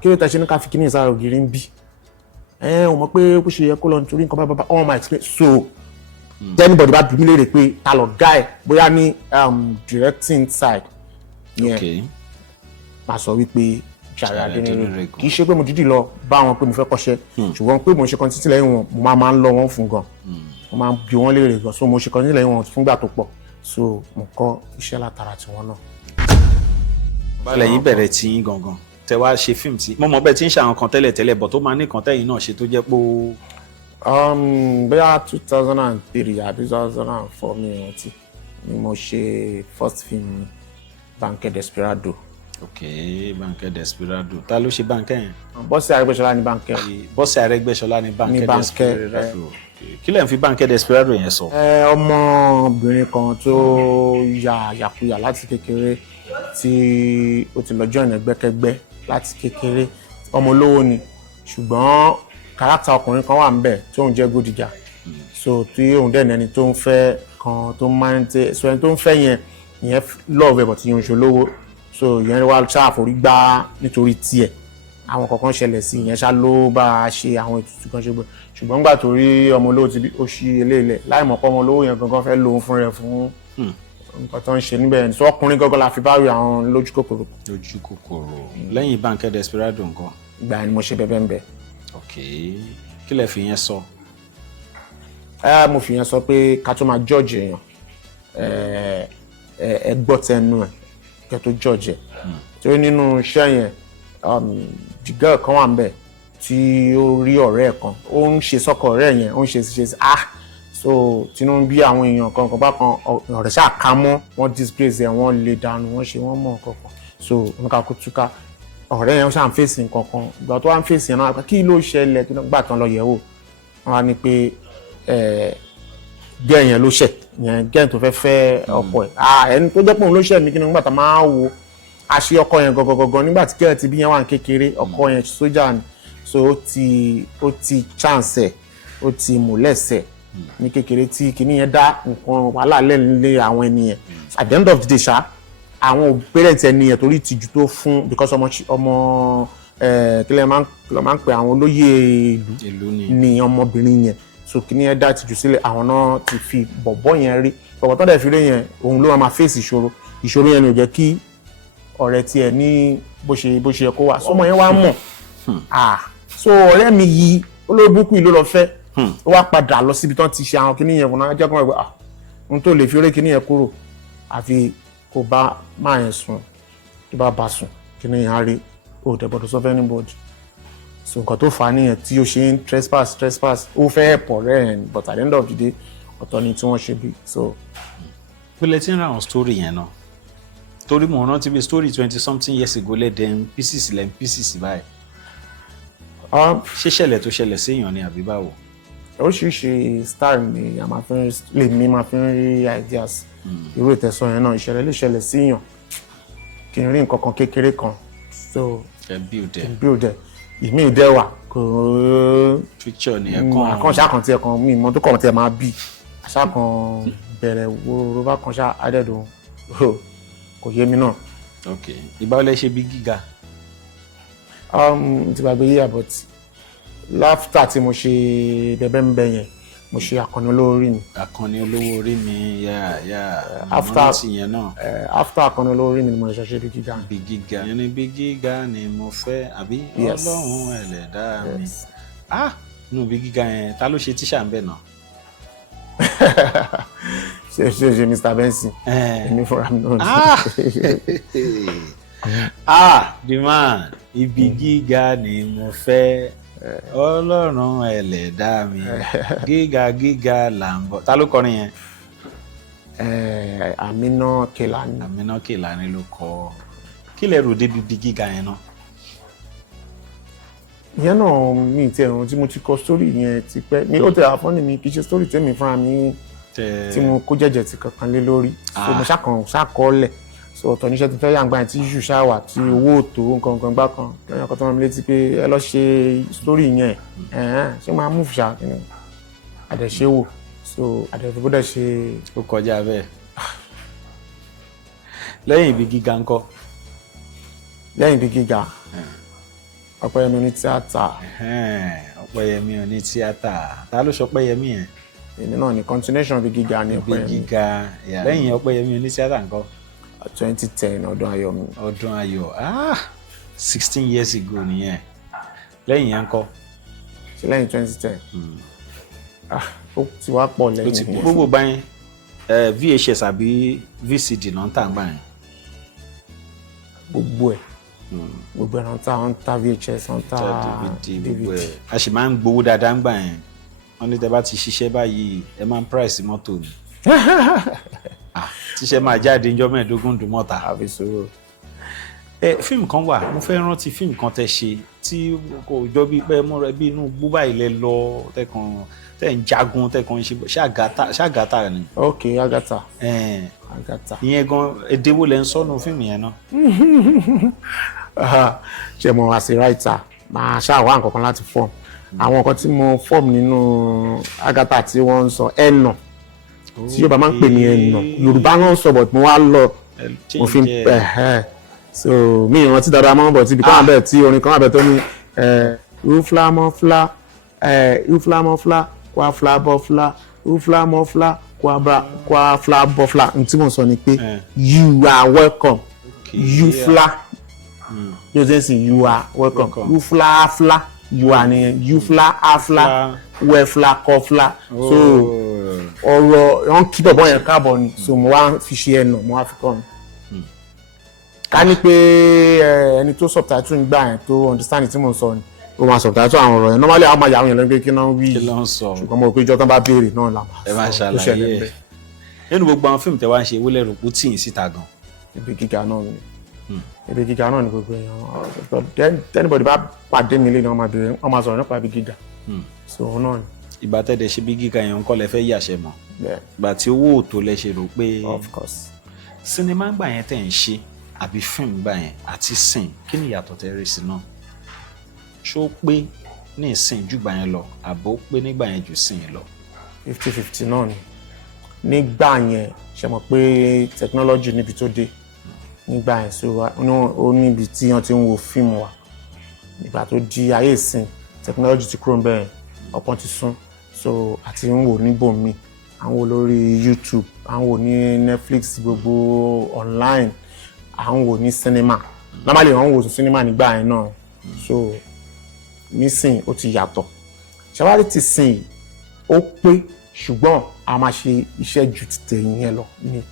kí ló tẹ́ ṣe ní ká fi kíní ìsára ògiri ń bí o mọ̀ pé ó ṣe yẹ kó lọ nítorí nǹkan bá wọ́n máa explain so anybody bá bí mi léèrè pé ta lọ guy bóyá ní directing side yẹn máa sọ wípé Jàre Adénírégun kì í ṣe pé mo dídì lọ bá wọn pé mo fẹ́ kọ́ṣẹ́ ṣùgbọ́n pé mo ṣe continuity lẹ́yìn wọn mo máa ń lọ wọn fún gan mo máa ń bi wọn léèrè gan so mo ṣe continuity lẹ́yìn wọn fúngbà tó pọ̀ so mo kọ́ iṣẹ́ látara tiwọn náà. balẹ̀ yìí bẹ̀rẹ̀ tí yín gangan tẹ wá ṣe fíìmù tí mo mọ̀ bẹ́ẹ̀ tí ń ṣe àwọn kan tẹ́lẹ̀ bọ̀ tó máa ní kan tẹ́yìn náà ṣe tó jẹ́ pé bóyá 2003 àbí 2004 mi rántí ni mo ṣe first film mi Banque Desperado. Banque Desperado ta ló ṣe Banque yẹn. Bọ́sẹ̀ Arẹ́gbẹ́ṣọlá ní Banque. Bọ́sẹ̀ Arẹ́gbẹ́ṣọlá ní Banque Desperado. Kí lẹ̀ ń fi Banque Desperado yẹn sọ. ọmọbìnrin kan tó ya yàkuyà láti kékeré tí ó ti lọ join ẹgbẹ́kẹ́gbẹ́ láti kékeré ọmọ olówó ni ṣùgbọ́n kárátà ọkùnrin kan wà ńbẹ̀ tó ń jẹ́ Gódìjà so tí òun dẹ̀ nẹni tó ń fẹ́ kan tó máa ń tẹ so ẹni tó ń fẹ́ yẹn ìyẹn love ẹ̀ bọ̀ tí yẹn ń ṣolówó so ìyẹn wá ṣáàforí gbá nítorí tiẹ̀ àwọn kankan ṣẹlẹ̀ sí ìyẹn ṣá ló bá a ṣe àwọn ètùtù kan ṣe gbé ṣùgbọ́n gbà tó rí ọmọ olówó ti bí ó ṣí eléèlẹ̀ láì mọ̀ pé ọmọ olówó yẹn gangan fẹ́ lòun fún rẹ̀ fún nǹkan tó ń ṣe níbẹ̀ so ọkùnrin gangan la fi bá rí àwọn lójú kòkòrò. lẹ́yìn Banque Desperado nǹkan. ìgbà ni mo ṣe bẹ́ẹ̀ bẹ́ẹ̀. kí lẹ fi yẹn sọ. mo fi yẹn sọ pé ká tó máa judge èèyàn ẹ gbọ́ tẹnu ẹ̀ kẹ́ tó judge ẹ̀ torí nínú iṣẹ́ yẹn the girl kan wà ńbẹ̀ tí ó rí ọ̀rẹ́ ẹ̀ kan ó ń ṣe sọ́kọ ọ̀rẹ́ yẹn ó ń ṣe so tinú bí àwọn èèyàn kan bá kan ọ̀rẹ́ ṣáà ká mọ́ wọ́n disgrace ẹ̀ wọ́n lè dànù wọ́n ṣe wọ́n mọ̀ kankan so nǹkan kó túká ọ̀rẹ́ yẹn ṣáà ń fèsì nǹkan kan ìgbà tó wá ń fèsì yẹn náà kí ló ṣẹlẹ̀ kí ló gbà tán lọ yẹ̀ wò wọ́n wá ní pé gẹ́ yẹn ló ṣẹ̀ yẹn gẹ́ tó fẹ́ ọkọ ẹ̀ ẹni tó jẹ́ pé òun ló ṣẹ̀ mí kí ni nígbà tá máa wo àṣẹ ọkọ yẹn gangan nígbà tí gẹ́ẹ̀ ti bí yẹn wà ní kékeré ọkọ yẹn sójà ni so ó ti chance ẹ̀ ó ti molest ní kékeré tí kìíní yẹn dá nǹkan wàhálà lẹ́nu àwọn ènìyàn at the end of the day ṣá àwọn parents ẹni yẹn torí ìtìjú tó fún because ọmọ kílẹ̀ máa ń pè àwọn olóyè ìlú ni ọmọbìnrin yẹn so kìíní yẹn dá ìtìjú sílẹ̀ àwọn náà ti fi bọ̀bọ̀ yẹn rí bọ̀bọ̀ tó dẹ̀ fi rí yẹn òun ló máa face ìṣòro yẹn ni ò jẹ́ kí ọ̀rẹ́ tiẹ̀ ní bó ṣe yẹ kó wà sọmọ yẹn wá mọ̀ so ọ̀rẹ́ mi yìí olóògbé yìí ló lọ fẹ́ ó wá padà lọ síbi tán ti ṣe àwọn kìíní yẹn fún náà jẹ́ kó wọ́n ohun tó lè fi eré kìíní yẹn kúrò àfi kó bá máa yẹn sùn tó bá bá sùn kìíní yẹn á rí ó dẹ̀ gbọ́dọ̀ sọ fẹ́ anybody so nǹkan tó fà á nìyẹn tí ó ṣe ń trespass ó fẹ́ ẹ̀pọ̀ rẹ̀ ẹ̀ but at the end of the day ọ̀tọ̀ ni tí wọ́n ṣe bí so. pílẹ̀ tí ń ra àwọn story yẹn náà torí mo rántí bí story 20-something years ago lẹ́dẹ̀ẹ́n pieces báyìí ṣé ṣẹlẹ̀ tó ṣẹlẹ̀ séèyàn ni àbí báwo. oríṣiríṣi style ni lèmi máa fi ń rí ideas irú ìtẹ̀sán yẹn náà ìṣẹ̀lẹ̀ lè ṣẹlẹ̀ síyàn kí n rí nǹkan kan kékeré kan so build ẹ̀ ìmí ìdẹ́wà kò picture ni ẹ̀kan àkànṣe àkàntì ẹ̀kan mi ìmọ̀ tó kàn tí ẹ máa bí àṣà kan bẹ̀rẹ̀ wo bá kan ṣá adẹ́dùn kò yé mi náà. ìgbà wo lẹ ṣe bí gíga. ti gbàgbé yíyà but láfítà tí mo ṣe bẹ̀bẹ̀ ń bẹ yẹn mo ṣe Akọni Olówó Orí mi. Akọni Olówó Orí mi after tìyẹn náà. After Akọni Olówó Orí mi ni mo ṣe Ibi Gíga. Ibi Gíga yẹn ni Ibi Gíga ni mo fẹ́ àbí Ọlọ́run ẹlẹ́dàá mi. Nínú Ibi Gíga yẹn ta ló ṣe tíṣà ń bẹ̀ náà? ṣe Mr. Benson èmi fúnra mi náà. The man Ibi Gíga ni mo fẹ́ Ọlọ́run ẹlẹ́dàá mi gíga gíga là ń bọ̀. Ta ló kọrin yẹn? Amina Kelani. Amina Kelani ló kọ. Kí lẹ rò débi Ibi Gíga yẹn náà? Ìyẹn náà mi ti ẹ̀rùn tí mo ti kọ sórí yẹn ti pẹ́ ní ó tẹ̀ àfọ́nì mi kì í ṣe sórí tèmi fúnra mi tí mo kó jẹ́jẹ́ ti kankan lé lórí so mo ṣàkọọ́lẹ̀ so ọ̀tọ̀ níṣẹ́ ti fẹ́ yàgbá tí yíṣù ṣáwà tí owó òtò nǹkan gbá kan lẹ́yìn ọkọ̀ tó máa mi létí pé ẹ lọ ṣe sórí yẹn ṣé máa mú fìṣà àdẹ̀ṣe wò so àdẹ̀ṣe bó dẹ̀ ṣe. Ó kọjá bẹ́ẹ̀. Lẹ́yìn Ibi Gíga ńkọ́? Lẹ́yìn Ibi Gíga Ọpẹ́yẹmí Onítíátà. Ọpẹ́yẹmí Onítíátà. Ta ló sọ Ọpẹ́yẹmí yẹn? Èmi náà ni continuation Ibi Gíga ni Ọpẹ́yẹmí. Ibi Gíga lẹ́yìn Ọpẹ́yẹmí Onítíátà ńkọ́? 2010 ọdún ayọ̀ mi. Ọdún ayọ̀ 16 years ago nìyẹn. Lẹ́yìn yẹn ńkọ́? Ṣé lẹ́yìn 2010? Ó ti wá pọ̀ lẹ́yìn yẹn. Gbogbo báyìí VHS àbí VCD náà ń tà gbà yẹn? Gbogbo ẹ̀. Gbogbo ẹ̀ náà ń ta VHS ń ta DVD. A sì máa ń gbowó dáadáa ń gbà yẹn. Wọ́n ní tẹ́ bá ti ṣiṣẹ́ báyìí ẹ máa ń price mọ́tò ni. Tíṣẹ́ máa jáde níjọ́ 15 dùn mọ́ta. Àbísọ̀rọ̀. Fíìmù kan wà mo fẹ́ rántí fíìmù kan tẹ́ ṣe tí kò jọ bí pé mú rẹ bí inú gbúbà ilẹ̀ lọ tẹ́ ń jagun tẹ́ kan ṣe ṣàgátà ni. Ok Agatha. Agatha. Ìyẹn gan èdè wo lẹ ń sọnù fíìmù yẹn náà? Ṣé mo wá sí writer máa ṣàwá nǹkan kan láti form àwọn nǹkan tí mo form nínú Agatha tí wọ́n ń sọ ẹ̀nà tí Yorùbá máa ń pè ní ẹ̀nà Yorùbá náà sọ but mo wá lọ mo fi so mi ìrántí dáadáa máa ń bọ̀ tíbi káwọn bẹ́ẹ̀ tí orin kan wà bẹ́ẹ̀ tó ní uflamọ́flá uflamọ́flá kwa flabọ́flá uflamọ́flá kwa flabọ́flá n tí mo sọ ni pé you are welcome ufla yóò ṣe ń sìn you are welcome ufla you are ni ufla afla wefla kọfla so ọ̀rọ̀ wọn kí bọ̀bọ̀ yẹn káàbọ̀ ni so mo wá fi ṣe ẹnu mo wá fi kọ́ ni ká ní pé ẹni tó subtitle ń gbà yẹn tó understand tí mo sọ ni ó máa subtitle àwọn ọ̀rọ̀ yẹn normally àwọn máa yà àwọn yẹn lọ́gbẹ́ kí náà wí ṣùgbọ́n mo rò pé ìjọ tán bá béèrè náà là máa ṣàlàyé ẹ̀. Nínú gbogbo àwọn fíìmù tẹ́ wá ń ṣe wọlé rò pé tíì síta gan. Ibi Gíga náà ni Ibi Gíga náà ni gbogbo èèyàn anybody bá pàdé mi lé ni wọ́n máa sọ̀rọ̀ nípa Ibi Gíga so náà ni. Ìgbà tẹ́lẹ̀ ṣe Ibi Gíga yẹn ń kọ́ lẹ fẹ́ yàṣẹ mọ́ ìgbà tí owó òtò lẹ ṣe rò pé of course sinimá gbà yẹn tẹ̀ ń ṣe àbí fíìmù gbà yẹn àti sìn kí ni ìyàtọ̀ tẹ́ rí sí náà ṣó pé ní ìsìn jù gbà yẹn lọ àbó pé nígbà yẹn jù sìn lọ. 50-50 náà ni nígbà yẹn ṣe mọ̀ pé technology níbi tó dé nígbà yẹn so ó níbi tí wọ́n ti ń wo fíìmù wa nígbà tó di ayé ìsìn technology ti kúrò bẹ́ẹ̀ ọ̀pọ̀ ti sún so àti ń wò níbòmíì à ń wò lórí YouTube à ń wò ní Netflix gbogbo online à ń wò ní cinema normally wọ́n ń wò cinema nígbà yẹn náà so nísìn ó ti yàtọ̀ ṣàwárí ti sìn ó pé ṣùgbọ́n a máa ṣe iṣẹ́ ju ti tẹ̀yìn yẹn lọ ní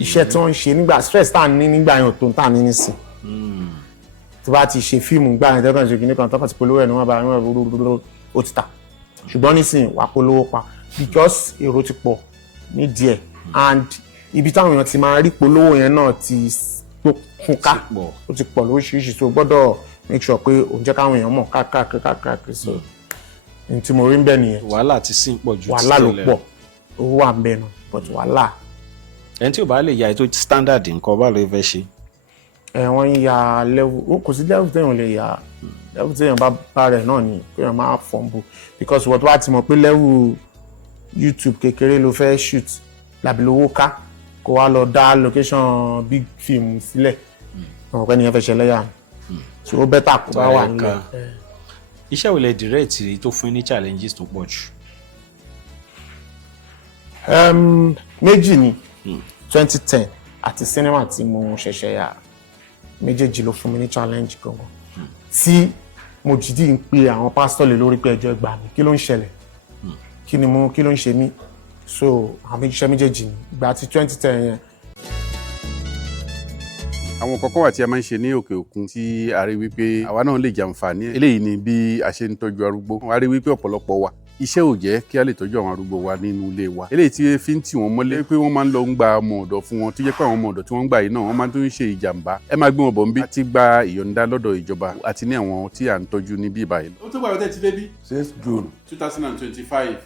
iṣẹ́ tí wọ́n ń ṣe nígbà stress tá à ń ní nígbà yẹn ò tó ń tà ní nísìn tó bá ti ṣe fíìmù gbà yẹn tẹ́kàn ṣe kìíní kan tọ́kàn ti polówó ẹ̀ ní wọ́n bá wọn ó ti tà ṣùgbọ́n nísìn wà polówó pa because èrò ti pọ̀ ní díẹ̀ and ibi táwọn èèyàn ti máa rí polówó yẹn náà ti kún ká ó ti pọ̀ lóríṣiríṣi so gbọ́dọ̀ make sure pé òun jẹ́ káwọn èèyàn mọ̀ káàkiri so n tí mo rí ń bẹ nìyẹn. Wàhálà ti sìn pọ̀ ju ti tẹ́lẹ̀. Wàhálà ló pọ̀ owó wà ń bẹ náà but wàhálà. Ẹni tí ò bá lè ya ètò standard nǹkan bá ló fẹ́ ṣe. Wọ́n ń ya level kò sí level téèyàn lè ya level téèyàn bá rẹ̀ náà ni kéèyàn máa fumble because wọ́n tó bá ti mọ̀ pé level YouTube kékeré ló fẹ́ shoot làbí lówó ká kó wá lọ dá location big film sílẹ̀ àwọn ọ̀pẹ́ nìyẹn fẹ́ ṣe lẹ́yà so ó bẹ́tà kó bá wà nílẹ̀. Iṣẹ́ wo lẹ direct tó fún ní challenges tó pọ̀ jù? Méjì ni 2010 àti cinema tí mo ṣẹ̀ṣẹ̀ yà méjèèjì ló fún mi ní challenge gangan tí mo jìdí ń pe àwọn pásítọ̀ lé lórí pé ẹjọ́ gbà mí kí ló ń ṣẹlẹ̀ kí ló ń ṣe mí so àwọn iṣẹ́ méjèèjì ni ìgbà tí 2010 yẹn. Àwọn kọ̀ọ̀kan wà tí a máa ń ṣe ní òkè òkun tí a rí wípé àwa náà lè jàǹfààní eléyìí ni bí a ṣe ń tọ́jú arúgbó. A rí wípé ọ̀pọ̀lọpọ̀ wa iṣẹ́ ò jẹ́ kí a lè tọ́jú àwọn arúgbó wa nínú ilé wa. Eléyìí tí fi ń tì wọ́n mọ́lé pé wọ́n máa ń lọ ń gba ọmọ ọ̀dọ̀ fún wọn tó jẹ́ pé àwọn ọmọ ọ̀dọ̀ tí wọ́n ń gbà yìí náà wọ́n máa ń tún ṣe ìjàmbá. Ẹ máa gbé wọn bọ̀ ń bí àti gba ìyọ̀ǹda lọ́dọ̀ ìjọba àti ní àwọn tí à ń tọ́jú ní bí báyìí. Ó tó gbà wọ́n tẹ́ ti dé bí? Since June 2025.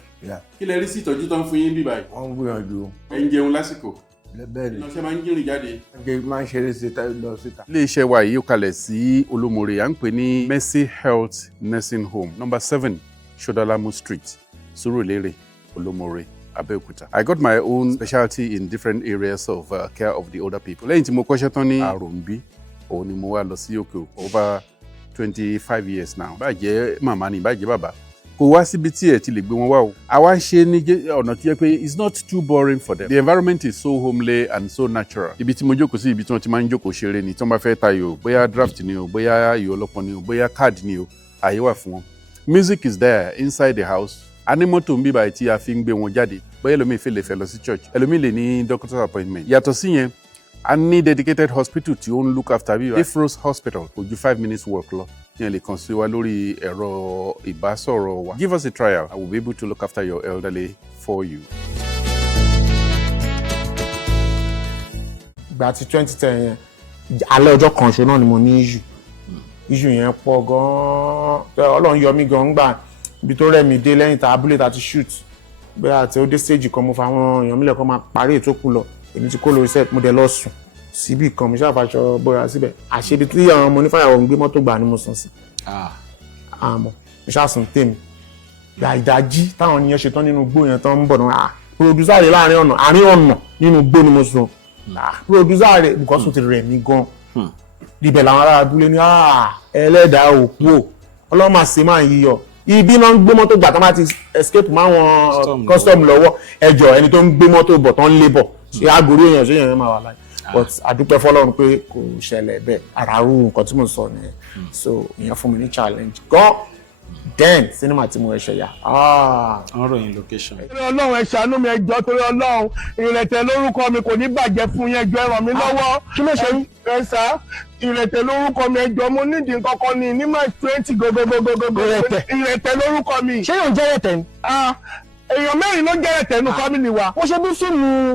Kí lẹ rí sí ìtọ́jú tó ń fún yín bí báyìí? Wọ́n ń gbìyànjú. Ẹ ń jẹun lásìkò. Bẹ́ẹ̀ni. Ìnáṣẹ́ máa ń jìnrìn jáde. Máa ń ṣeré lọ síta. Ilé-iṣẹ́ wa yìí ó kalẹ̀ sí Olómore, à ń pè ní Mercy Health Nursing Home, number 7 Shodalamu Street, Surulere, Olomore, Abeokuta. I got my own specialty in different areas of care of the older people. Lẹ́yìn tí mo kọ́ṣẹ́ tán ní Àròǹbí, òun ni mo wá lọ sí òkè òkun over 25 years now. Bájẹ́ màmá ni bájẹ́ bàbá. Kò wá síbi tí ẹ ti lè gbé wọn wá o. Àwa ń ṣe ní ọ̀nà tí yẹ pé it's not too boring for them. The environment is so homely and so natural. Ibi tí mo jókòó sí ibi tí wọ́n ti máa ń jókòó ṣeré ni tí wọ́n bá fẹ́ tayò bóyá draft ni o bóyá ayò ọlọ́pọ́n ni o bóyá card ni o àyè wà fún wọn. Music is there inside the house. A ní mọ́tò ń bíbá tí a fi ń gbé wọn jáde. Bóyá ẹlòmíì fẹ́ lè fẹ́ lọ sí church. Ẹlòmíì lè ní doctor's appointment. Yàtọ̀ sí yẹn, a ní dedicated hospital tí ó ń look after bíbá. Ifros Hospital kò ju 5 minutes walk lọ. Yẹn lè kàn sí wa lórí ẹ̀rọ ìbásọ̀rọ̀ wa. Give us a trial. I will be able to look after your elderly for you. Ìgbà tí 2010 yẹn alẹ́ ọjọ́ kan ṣo náà ni mo ní issue yẹn pọ̀ gan-an Ọlọ́run yọ mí gan-an gbà ibi tó rẹ̀ mí dé lẹ́yìn tá abúlé tá ti shoot bẹ́ẹ̀ àti ó dé stage kan mo fa àwọn èèyàn mílẹ̀ kan máa parí ètò kù lọ èmi ti kó lórí set mo dẹ̀ lọ sùn síbì kan mo ṣàfàṣọ bóra síbẹ̀ àṣebi tí àwọn ọmọ onífàyàwọ̀ ń gbé mọ́tò gbà ni mo sùn sí àmọ́ mo ṣàsùn tèmi ìdájí táwọn ènìyàn ṣetán nínú igbó yẹn tán ń bọ̀ náà producer rẹ̀ láàrin ọ̀nà nínú igbó ni mo sùn producer rẹ̀ because ó ti rẹ̀ mí gan ibẹ̀ làwọn ará abúlé ní ẹlẹ́dàá òkú ò ọlọ́mà sí máa ń yíyọ ibi náà ń gbé mọ́tò gbà tó máa ti escape máwọn custom lọ́wọ́ ẹjọ́ ẹni tó ń gbé mọ́tò bọ̀ tó ń lé bọ̀ ṣé àgórí èèyàn ṣé èèyàn máa wà láì but àdúpẹ́ fọlọ́run pé kò ṣẹlẹ̀ bẹ́ẹ̀ àràrú nǹkan tí mo sọ nìyẹn so ìyẹn fún mi ní challenge gan then cinema tí mo ṣe yà. ọ̀rọ̀ yín location. Ọlọ́run ẹ ṣàánú mi ẹjọ́ torí Ọlọ́run Ìrẹ̀tẹ̀ lórúkọ mi kò ní bàjẹ́ fún yẹn ẹjọ́ ẹ ràn mí lọ́wọ́. Kí ló ṣe ẹ sá Ìrẹ̀tẹ̀ lórúkọ mi ẹjọ́ mo nídìí nǹkan kan ní máa 20 gogogogogo. Ìrẹ̀tẹ̀ lórúkọ mi. ṣé yóò jẹ́ Ìrẹ̀tẹ̀ ni. èèyàn mẹ́rin ló jẹ́ Ìrẹ̀tẹ̀ nínú fámìlì wa. ó ṣe bí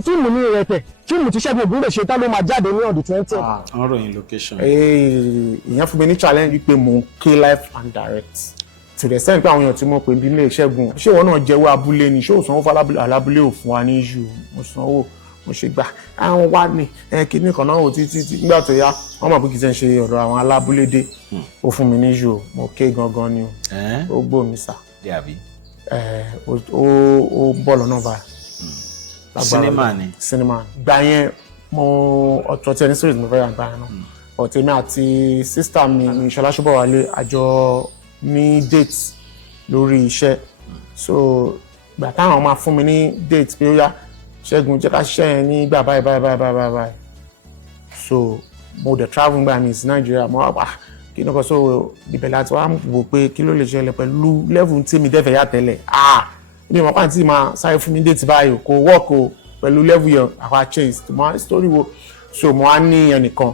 fíìmù ní Ìrẹ̀tẹ̀ fíìmù tí Ṣẹ́gun Ògúngbè ṣe tá ló máa jáde ní ọdún 20. ọ̀rọ̀ yín location. ìyẹn fún mi ní challenge wípé mo ń ké live and direct to the extent pé àwọn èèyàn tí mo pè bí ilé Ṣẹ́gun ṣé ìwọ náà jẹ́wọ́ abúlé ni ṣé òsanwó fún alábúlé ò fún wa ní iṣu mo sanwó mo ṣe gbà àwọn wá ní kíní kan náà wò títí nígbà tó yá wọ́n mọ̀ pé kì í ṣe ọ̀dọ̀ àwọn alábúlé dé ó fún mi ní iṣu mo ké gangan ni ó gbó mi sà ó bọ̀ lọ́nà báyìí. Sinima gbà yẹn mo ọ̀tọ̀ tí ẹni sọ̀rọ̀ mo fẹ́ yà gbà yẹn náà ọ̀tẹ̀mí àti sísítà mi Ṣọlá Ṣọ́bọ̀wálé àjọ ní date lórí iṣẹ́ so gbà táwọn máa fún mi ní date pé ó yá Ṣẹ́gun jẹ́ ká ṣiṣẹ́ yẹn ní gbà báyìí so mo dẹ̀ travel gbà mí sí Nàìjíríà mo wà kí ní kò so ibẹ̀ láti wá wò pé kí ló lè ṣẹlẹ̀ pẹ̀lú level tí mi dẹ́fẹ̀ yà tẹ́lẹ̀ mi ò mọ̀ pàǹtí máa sáré fún mi date báyìí kò work o pẹ̀lú level yẹn àwa chase mo story wo so mo wá ní ẹnìkan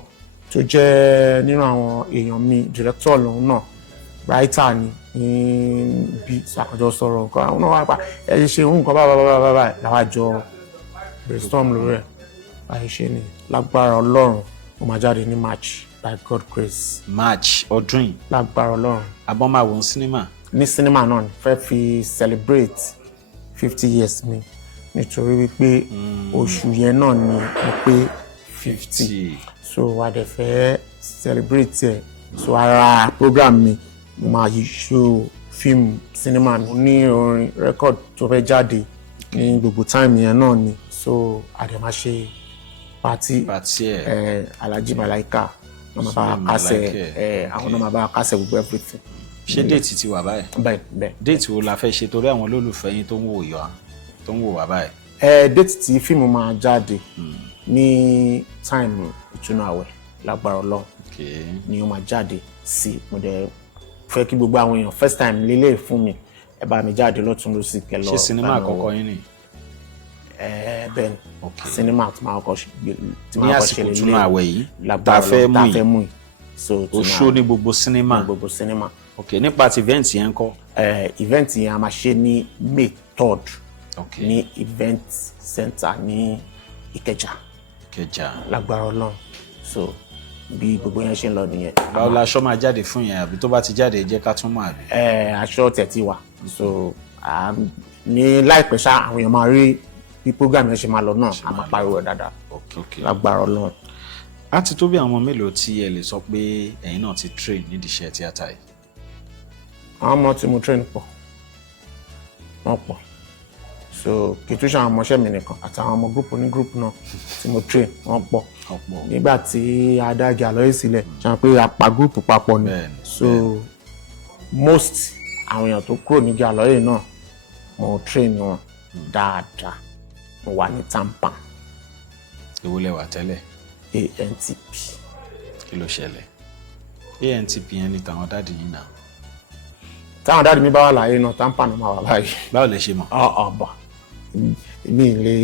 tó jẹ́ nínú àwọn èèyàn mi director lòun náà writer ni bí àkànjọ sọ̀rọ̀ nǹkan àwọn náà wá pa ẹ ṣe nǹkan báyìí làwọn àjọ brainstorm lórí ẹ̀ báyìí ṣe ni lágbára Ọlọ́run ó máa jáde ní March by God grace. March ọdún yìí. lágbára Ọlọ́run. àbọ̀ máa wò ní sinimá. ní sinimá náà ni fẹ́ fi celebrate 50 years mi nítorí wípé oṣù yẹn náà ni mo pé 50 so wà dẹ̀ fẹ́ celebrate ẹ̀ so ara program mi mo máa yí show fíìmù sinimá mo ní orin record tó fẹ́ jáde ní gbogbo time yẹn náà ni so a dẹ̀ máa ṣe party Alhaji Malaika náà máa bá a kásẹ̀ àwọn náà máa bá a kásẹ̀ gbogbo everything. ṣé déètì ti wà báyìí. bẹ́ẹ̀ déètì wo la fẹ́ ṣe torí àwọn olólùfẹ́ yín tó ń wò wá báyìí. date tí fíìmù máa jáde ní time ìtúnu àwẹ̀ lágbára Ọlọ́run ni ó máa jáde sí. Mo dẹ̀ fẹ́ kí gbogbo àwọn èèyàn first time lélẹ̀ fún mi ẹ bá mi jáde lọ́tún lọ́sì kẹlọ́. ṣé sinimá àkọ́kọ́ yín ni? Bẹ́ẹ̀ ni sinimá tí máa kọ́ ṣe ní àsìkò ìtúnu àwẹ̀ yìí tá a fẹ́ mú yìí. So o show ní gbogbo sinimá. Nípa ti event yẹn ńkọ́? Event yẹn a máa ṣe ní May 3rd ní event center ní Ìkẹjà lágbára Ọlọ́run. So bí gbogbo yẹn ṣe ń lọ nìyẹn. báwo la aṣọ máa jáde fún yẹn àbí tó bá ti jáde jẹ́ ká tún mọ̀ àbí? Aṣọ tẹ̀ ti wà. So ní láìpẹ́ ṣá àwọn èèyàn máa rí bí program yẹn ṣe máa lọ náà a máa pariwo ẹ̀ dáadáa lágbára Ọlọ́run. á ti tó bí àwọn mélòó tí ẹ lè sọ pé ẹ̀yin náà ti train nídìí iṣẹ́ tíátà yìí? àwọn ọmọ tí mo train pọ̀ wọ́n pọ̀, so kì í tún ṣe àwọn ọmọọṣẹ́ mi nìkan àtàwọn ọmọ group ní group náà tí mo train wọ́n pọ̀. nígbà tí adági Aloye sílẹ̀ ṣe pé a pa group papọ̀ ni, so most àwọn èèyàn tó kúrò nígi Aloye náà mo train wọn dáadáa. mo wà ní Tampa. èwo lẹ wà tẹ́lẹ̀? ANTP. kí ló ṣẹlẹ̀? ANTP yẹn ni tàwọn dáàdì yín náà. táwọn dáàdì mi bá wà láàyè náà Tampa náà máa wà láàyè. báwo lẹ ṣe mọ̀? ọ̀bà mi lè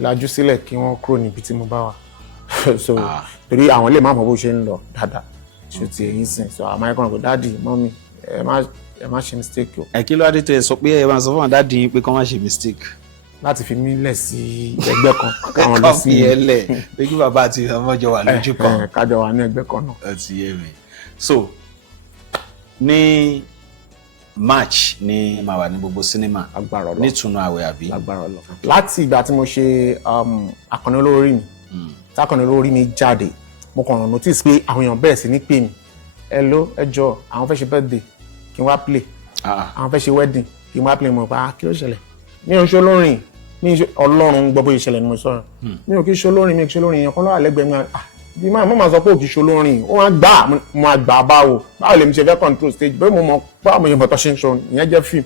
lajú sílẹ̀ kí wọ́n kúrò níbi tí mo bá wà. so torí àwọn lè má mọ̀ bó ṣe ń lọ dáadáa ṣe ti èyí sìn, so àmọ́ ẹ̀kọ́ ọ̀gbọ̀n dáàdì mọ́mì ẹ má ṣe mistake o. kí ló adé tó ẹ sọ pé ẹ máa sọ fún àwọn dáàdì yín pé kí wọ́n má ṣe mistake? láti fi mí lẹ̀ sí ẹgbẹ́ kan káwọn lọ sí ẹlẹ̀ pé kí bàbá àti ọmọ jọ wà lójú kan. kájọ wà ní ẹgbẹ́ kan náà. ẹ ti yé mi. so ní March ni máa wà ní gbogbo sinimá nítùnú àwẹ̀ àbí? láti ìgbà tí mo ṣe Akọni Olórí mi tí Akọni Olórí mi jáde mo kàn notice pé àwọn èèyàn bẹ̀rẹ̀ sí ní pè mí hello ẹ jọ̀ọ́ àwọn fẹ́ ṣe birthday kí n wá play, àwọn fẹ́ ṣe wedding kí n wá play. mo pa kí ló ṣẹlẹ̀? mi ò ṣe olórin, mi Ọlọ́run gbọ́ bó ṣe ṣẹlẹ̀ ni mo sọ̀rọ̀. mi ò kí ṣe olórin, mi ò kí ṣe olórin, èèyàn kan lọ́wọ́ àlẹ́gbẹ̀ẹ́ mi bí máa máa sọ pé ò kí ṣe olórin ó máa gbà mo àgbà báwo lèmi ṣe fẹ́ control stage bẹ́ẹ̀ mo mọ báwo mo yẹn bọ̀tọ̀ ṣe ń sọ ìyẹn jẹ́ fíìmù.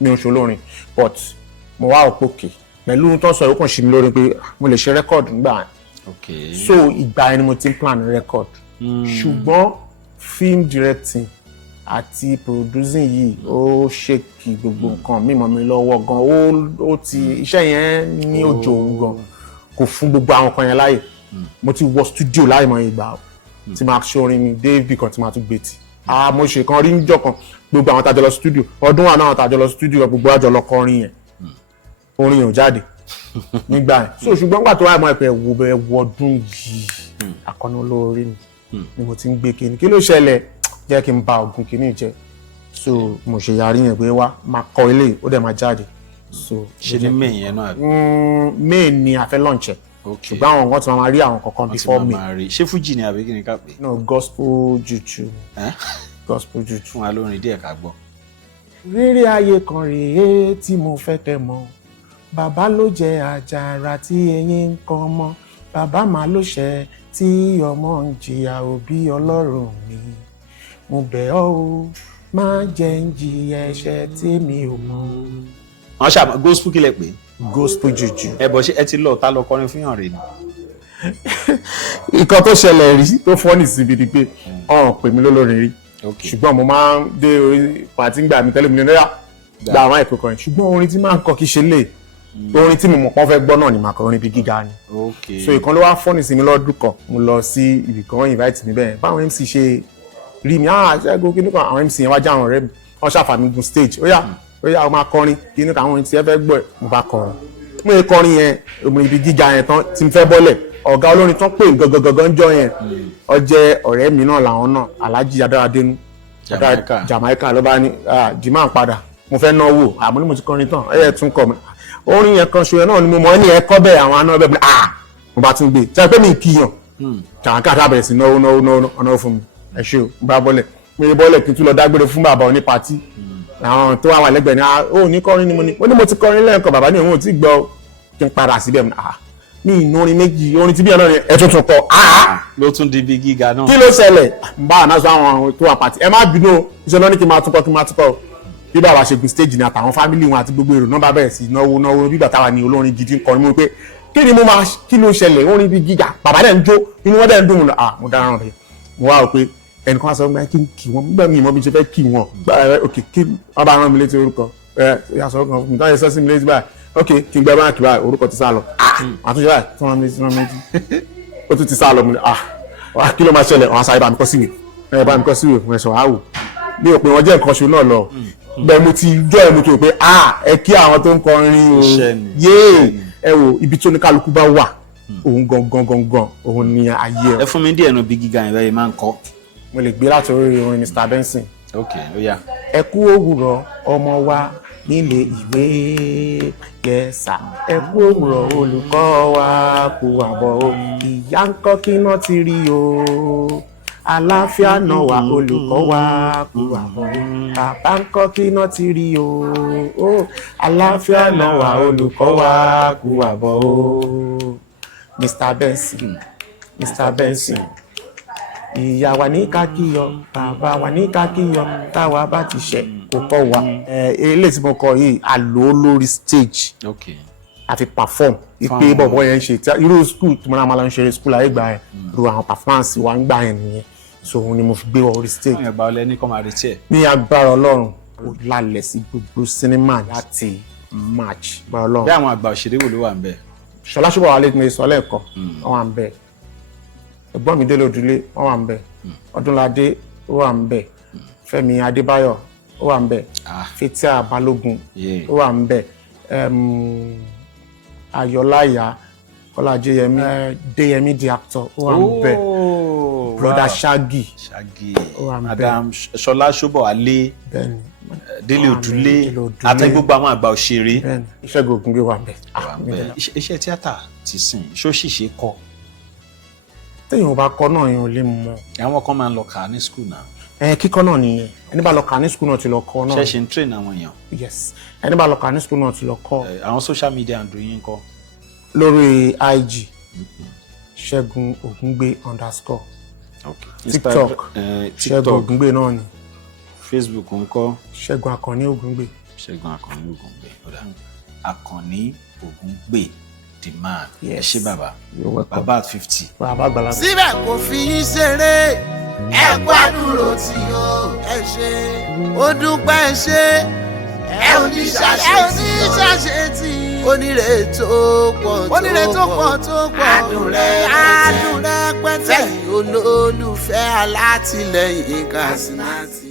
mi ò ṣe olórin but mo wá òpókè pẹ̀lú tó ń sọ ìwọ́kàn ṣì mí lórí pé mo lè ṣe record nígbà yẹn. so ìgbà yẹn ni mo ti ń plan record. ṣùgbọ́n film directing àti producing yìí ó ṣèkì gbogbo nǹkan mímọ́ mi lọ́wọ́ gan. ó ti iṣẹ́ yẹn ní òjò òun gan kò fún gbogbo àwọn kan yẹn láyè. mo ti wọ studio láì mọ ìgbà tí máa ṣe orin mi dé ibì kan tí máa tún gbé tì. mo ṣe kan rí níjọ́ kan gbogbo àwọn tàjọ lọ studio ọdún wa náà tàjọ lọ studio gbogbo àjọ lọ kọrin yẹn orin yẹn ò jáde nígbà yẹn. so ṣùgbọ́n gbà tó wà mọ́ ẹ̀pẹ̀ wo ọdún yìí Akọni Olórí mi ni mo ti ń gbé kíni kí ló ṣẹlẹ̀ jẹ́ kí n ba ògùn kìíní jẹ́. so mo ṣe yarí yẹn pé wá máa kọ ilé ó dẹ̀ máa jáde. so ṣe ní May yẹn náà. May ni a fẹ́ launch ẹ̀ ṣùgbọ́n àwọn nǹkan tí wọ́n máa rí àwọn kankan before May. ṣé fújì ni àbí kí ni ká pè? no gospel juju. gospel juju. fún wa lórin díẹ̀ ká gbọ́. rírí ayé kan rèé tí mo fẹ́ kẹ́ mọ̀ bàbá ló jẹ àjàrà tí eyín ń kan mọ́ bàbá máa ló ṣẹ tí ọmọ ń jìyà òbí Ọlọ́run mi mo bẹ̀ ọ́ o má jẹ́ ń jìyà ẹ̀ṣẹ̀ tèmi ò mọ̀. wọ́n ṣàmọ́ gospel kílẹ̀ pé. gospel juju. ẹ bọ̀ ṣe ẹ ti lọ ta lọ kọrin fún yàn rè ni. nǹkan tó ṣẹlẹ̀ rí tó fọ́nì síbi ni pé ọ̀hún pè mí lólórin rí ṣùgbọ́n mo máa ń dé orí pàtí gbà mí tẹ́lẹ̀ mi náírà gba àwọn ìpè kan ṣùgbọ́n orin tí máa ń kọ kí ṣe lè orin tí mo mọ̀ pọ́n fẹ́ gbọ́ náà ni màá kọ orin bí gíga ni. so ìkan ló wá fọ́nì sí mi lọ́dún kan mo lọ sí ibì kan invite mi bẹ́ẹ̀ báwọn MC ṣe rí mi ṣẹ́gun kí nìkan àwọn MC yẹn wá já àwọn ọ̀rẹ́ mi wọ́n ṣàfàmì gun stage ó yá ó máa kọrin kí nìkan àwọn tí ẹ fẹ́ gbọ́ ẹ̀ mo bá kọrin mo yẹ kọrin yẹn omi ibi gíga yẹn tán tí mo fẹ́ bọ́lẹ̀ ọ̀gá olórin tán pè gangan jọ yẹn ó jẹ́ ọ̀rẹ́ mi náà làwọn náà Alhaji Adáradénú Jamaica ló bá ní jimá padà mo fẹ́ náwó àmọ́ ní mo ti kọrin tán ẹ tún kọ mi orin yẹn kan ṣoyẹ náà ni mo mọ ẹni ẹ kọ́ bẹ́ẹ̀ àwọn aná bẹ́ẹ̀ mo bá tún gbé tí a pé mi kíyàn Jamaica bẹ̀rẹ̀ sí náwó ọ̀nà fún mi ẹ ṣe o mo bá bọ́lẹ̀ mo yẹ bọ́lẹ̀ kí n tún lọ dágbére fún bàbá oní patí àwọn tó wà lẹ́gbẹ̀ẹ́ ni ó ní kọrin ni mo ní mo ti kọrin lẹ́ẹ̀kan bàbá ní òun ò tí gbọ́ kí n padà síbẹ̀ ní ìnorin méjì orin tí bí ọ̀nà ẹ tuntun kọ ló tún di ibi gíga náà. kí ló ṣẹlẹ̀ ń bá àná sọ àwọn tó wà pàtì ẹ má bínú iṣẹ́ náà ní kí n máa túkọ̀ bí bàbá ṣe gun stage ni àtàwọn family wọn àti gbogbo èrò náà bá bẹ̀rẹ̀ sí náwó bí bàtà wà ní olórin gidi ń kọrin mú pé kí ni mo máa kí ló ṣẹlẹ̀ orin bí gíga bàbá dẹ̀ ń jó inú wọn dẹ̀ ń dùn mo dáràn rẹ̀ mo wá rò pé ẹnìkan sọ pé kí n kí wọn nígbà míì mo bí ṣe fẹ́ kí wọn ok kí wọn bá rán mi létí orúkọ ìyá sọ kan mi táyà sọ sí mi létí báyìí ok kí n gbẹ báńkì báyìí orúkọ ti sá lọ àtúnṣe báyìí tí wọn mi létí ó tún ti sá lọ mo ní kí ló máa ṣẹlẹ̀ wọn sáré bá mi kọ́ síwèé bá mi kọ́ síwèé fún ẹ̀ṣọ́ àwò mi ò pé wọn jẹ́ nǹkan ṣo náà lọ bẹ́ẹ̀ mo ti jọ ẹ̀ mo tó pé ẹ kí àwọn tó ń kọrin o yéè ẹ wò ibi tó ní kálukú bá wà òun gangan òun ni ayé ẹ fún mi díẹ̀ nu bí gíga yẹn bẹ́ẹ̀ máa ń kọ́. mo lè gbé láti orí orin Mr. Benson. ok ó yá. ẹ kú òwúrọ̀ ọmọ wa nílé ìwé yẹsà ẹ kú òwúrọ̀ olùkọ́ wa kú àbọ̀ o ìyá ń kọ́ kí iná ti rí o àlàáfíà náà wà olùkọ́ wa kú àbọ̀ o bàbá ń kọ́ kí iná ti rí o àlàáfíà náà wà olùkọ́ wa kú àbọ̀ o Mr. Benson Mr. Benson ìyá wa ní kákíyọ bàbá wa ní kákíyọ táwa bá ti ṣe kó kọ́ wa eléyìí tí mo kọ yìí àlò lórí stage àfi perform ìpè bọ̀bọ̀ yẹn ṣe irú school tí mo náà máa lọ ń ṣeré school ayé gbà yẹn ru àwọn performance wa ń gbà yẹn nìyẹn so òun ni mo fi gbé wọ orí stage. àwọn ẹgbàá ọlẹ ní kọ́ máa retí ẹ̀. ní agbára Ọlọ́run ó lálẹ́ sí gbogbo sinimá láti March agbára Ọlọ́run. bí àwọn àgbà òṣèré wo ló wà ń bẹ̀. Ṣọlá Ṣóbọ̀wálé mi sọ lẹ́ẹ̀kan wọ́n wà ń bẹ̀ ẹ̀gbọ́n mi Délé Odùlé wọ́n wà ń bẹ̀ Ọdúnládé ó wà ń bẹ̀ Fẹ́mi Adébáyọ̀ ó wà ń bẹ̀ Fétíà Balógun ó wà ń bẹ̀ Ayọ̀láyà Kọ́lájẹyẹmí Déyẹmí the actor ó wà ń bẹ̀ Brother Shaggy ó wà ń bẹ̀ Madam Ṣọlá Ṣóbọ̀wálé Délé Odùlé àti gbogbo àwọn àgbà òṣèré. Ìṣẹ́gun Ògúngbé wà ń bẹ̀. iṣẹ́ tíátà ti sìn ṣó ṣìṣe kọ́. téèyàn bá kọ́ náà yẹn ò lè mọ̀. àwọn kan máa ń lọ kà á ní skul náà. kíkọ́ náà nìyẹn ẹni bá lọ kà á ní skul náà ti lọ kọ́ náà. ṣẹ̀ṣẹ̀ ń train àwọn èèyàn. yes ẹni bá lọ kà á ní skul náà ti lọ kọ́. àwọn social media ń dùn yín kọ́. lórí IG Segun Ogungbe _ TikTok Segun Ogungbe náà ni. Facebook ńkọ́. Segun Akànní Ogungbe. Segun Akànní Ogungbe Akànní Ogungbe the man. ẹ ṣé bàbá bàbá at 50. bàbá àgbàlagbà. síbẹ̀ kò fi yín ṣeré ẹ gbàdúrò tí ó ẹ ṣe ó dúpẹ́ ṣe ẹ ò ní ṣàṣetì onírè tó pọ̀ àdùn rẹ̀ pẹ́tẹ́ olólùfẹ́ alátìlẹ́yìn Kasinati.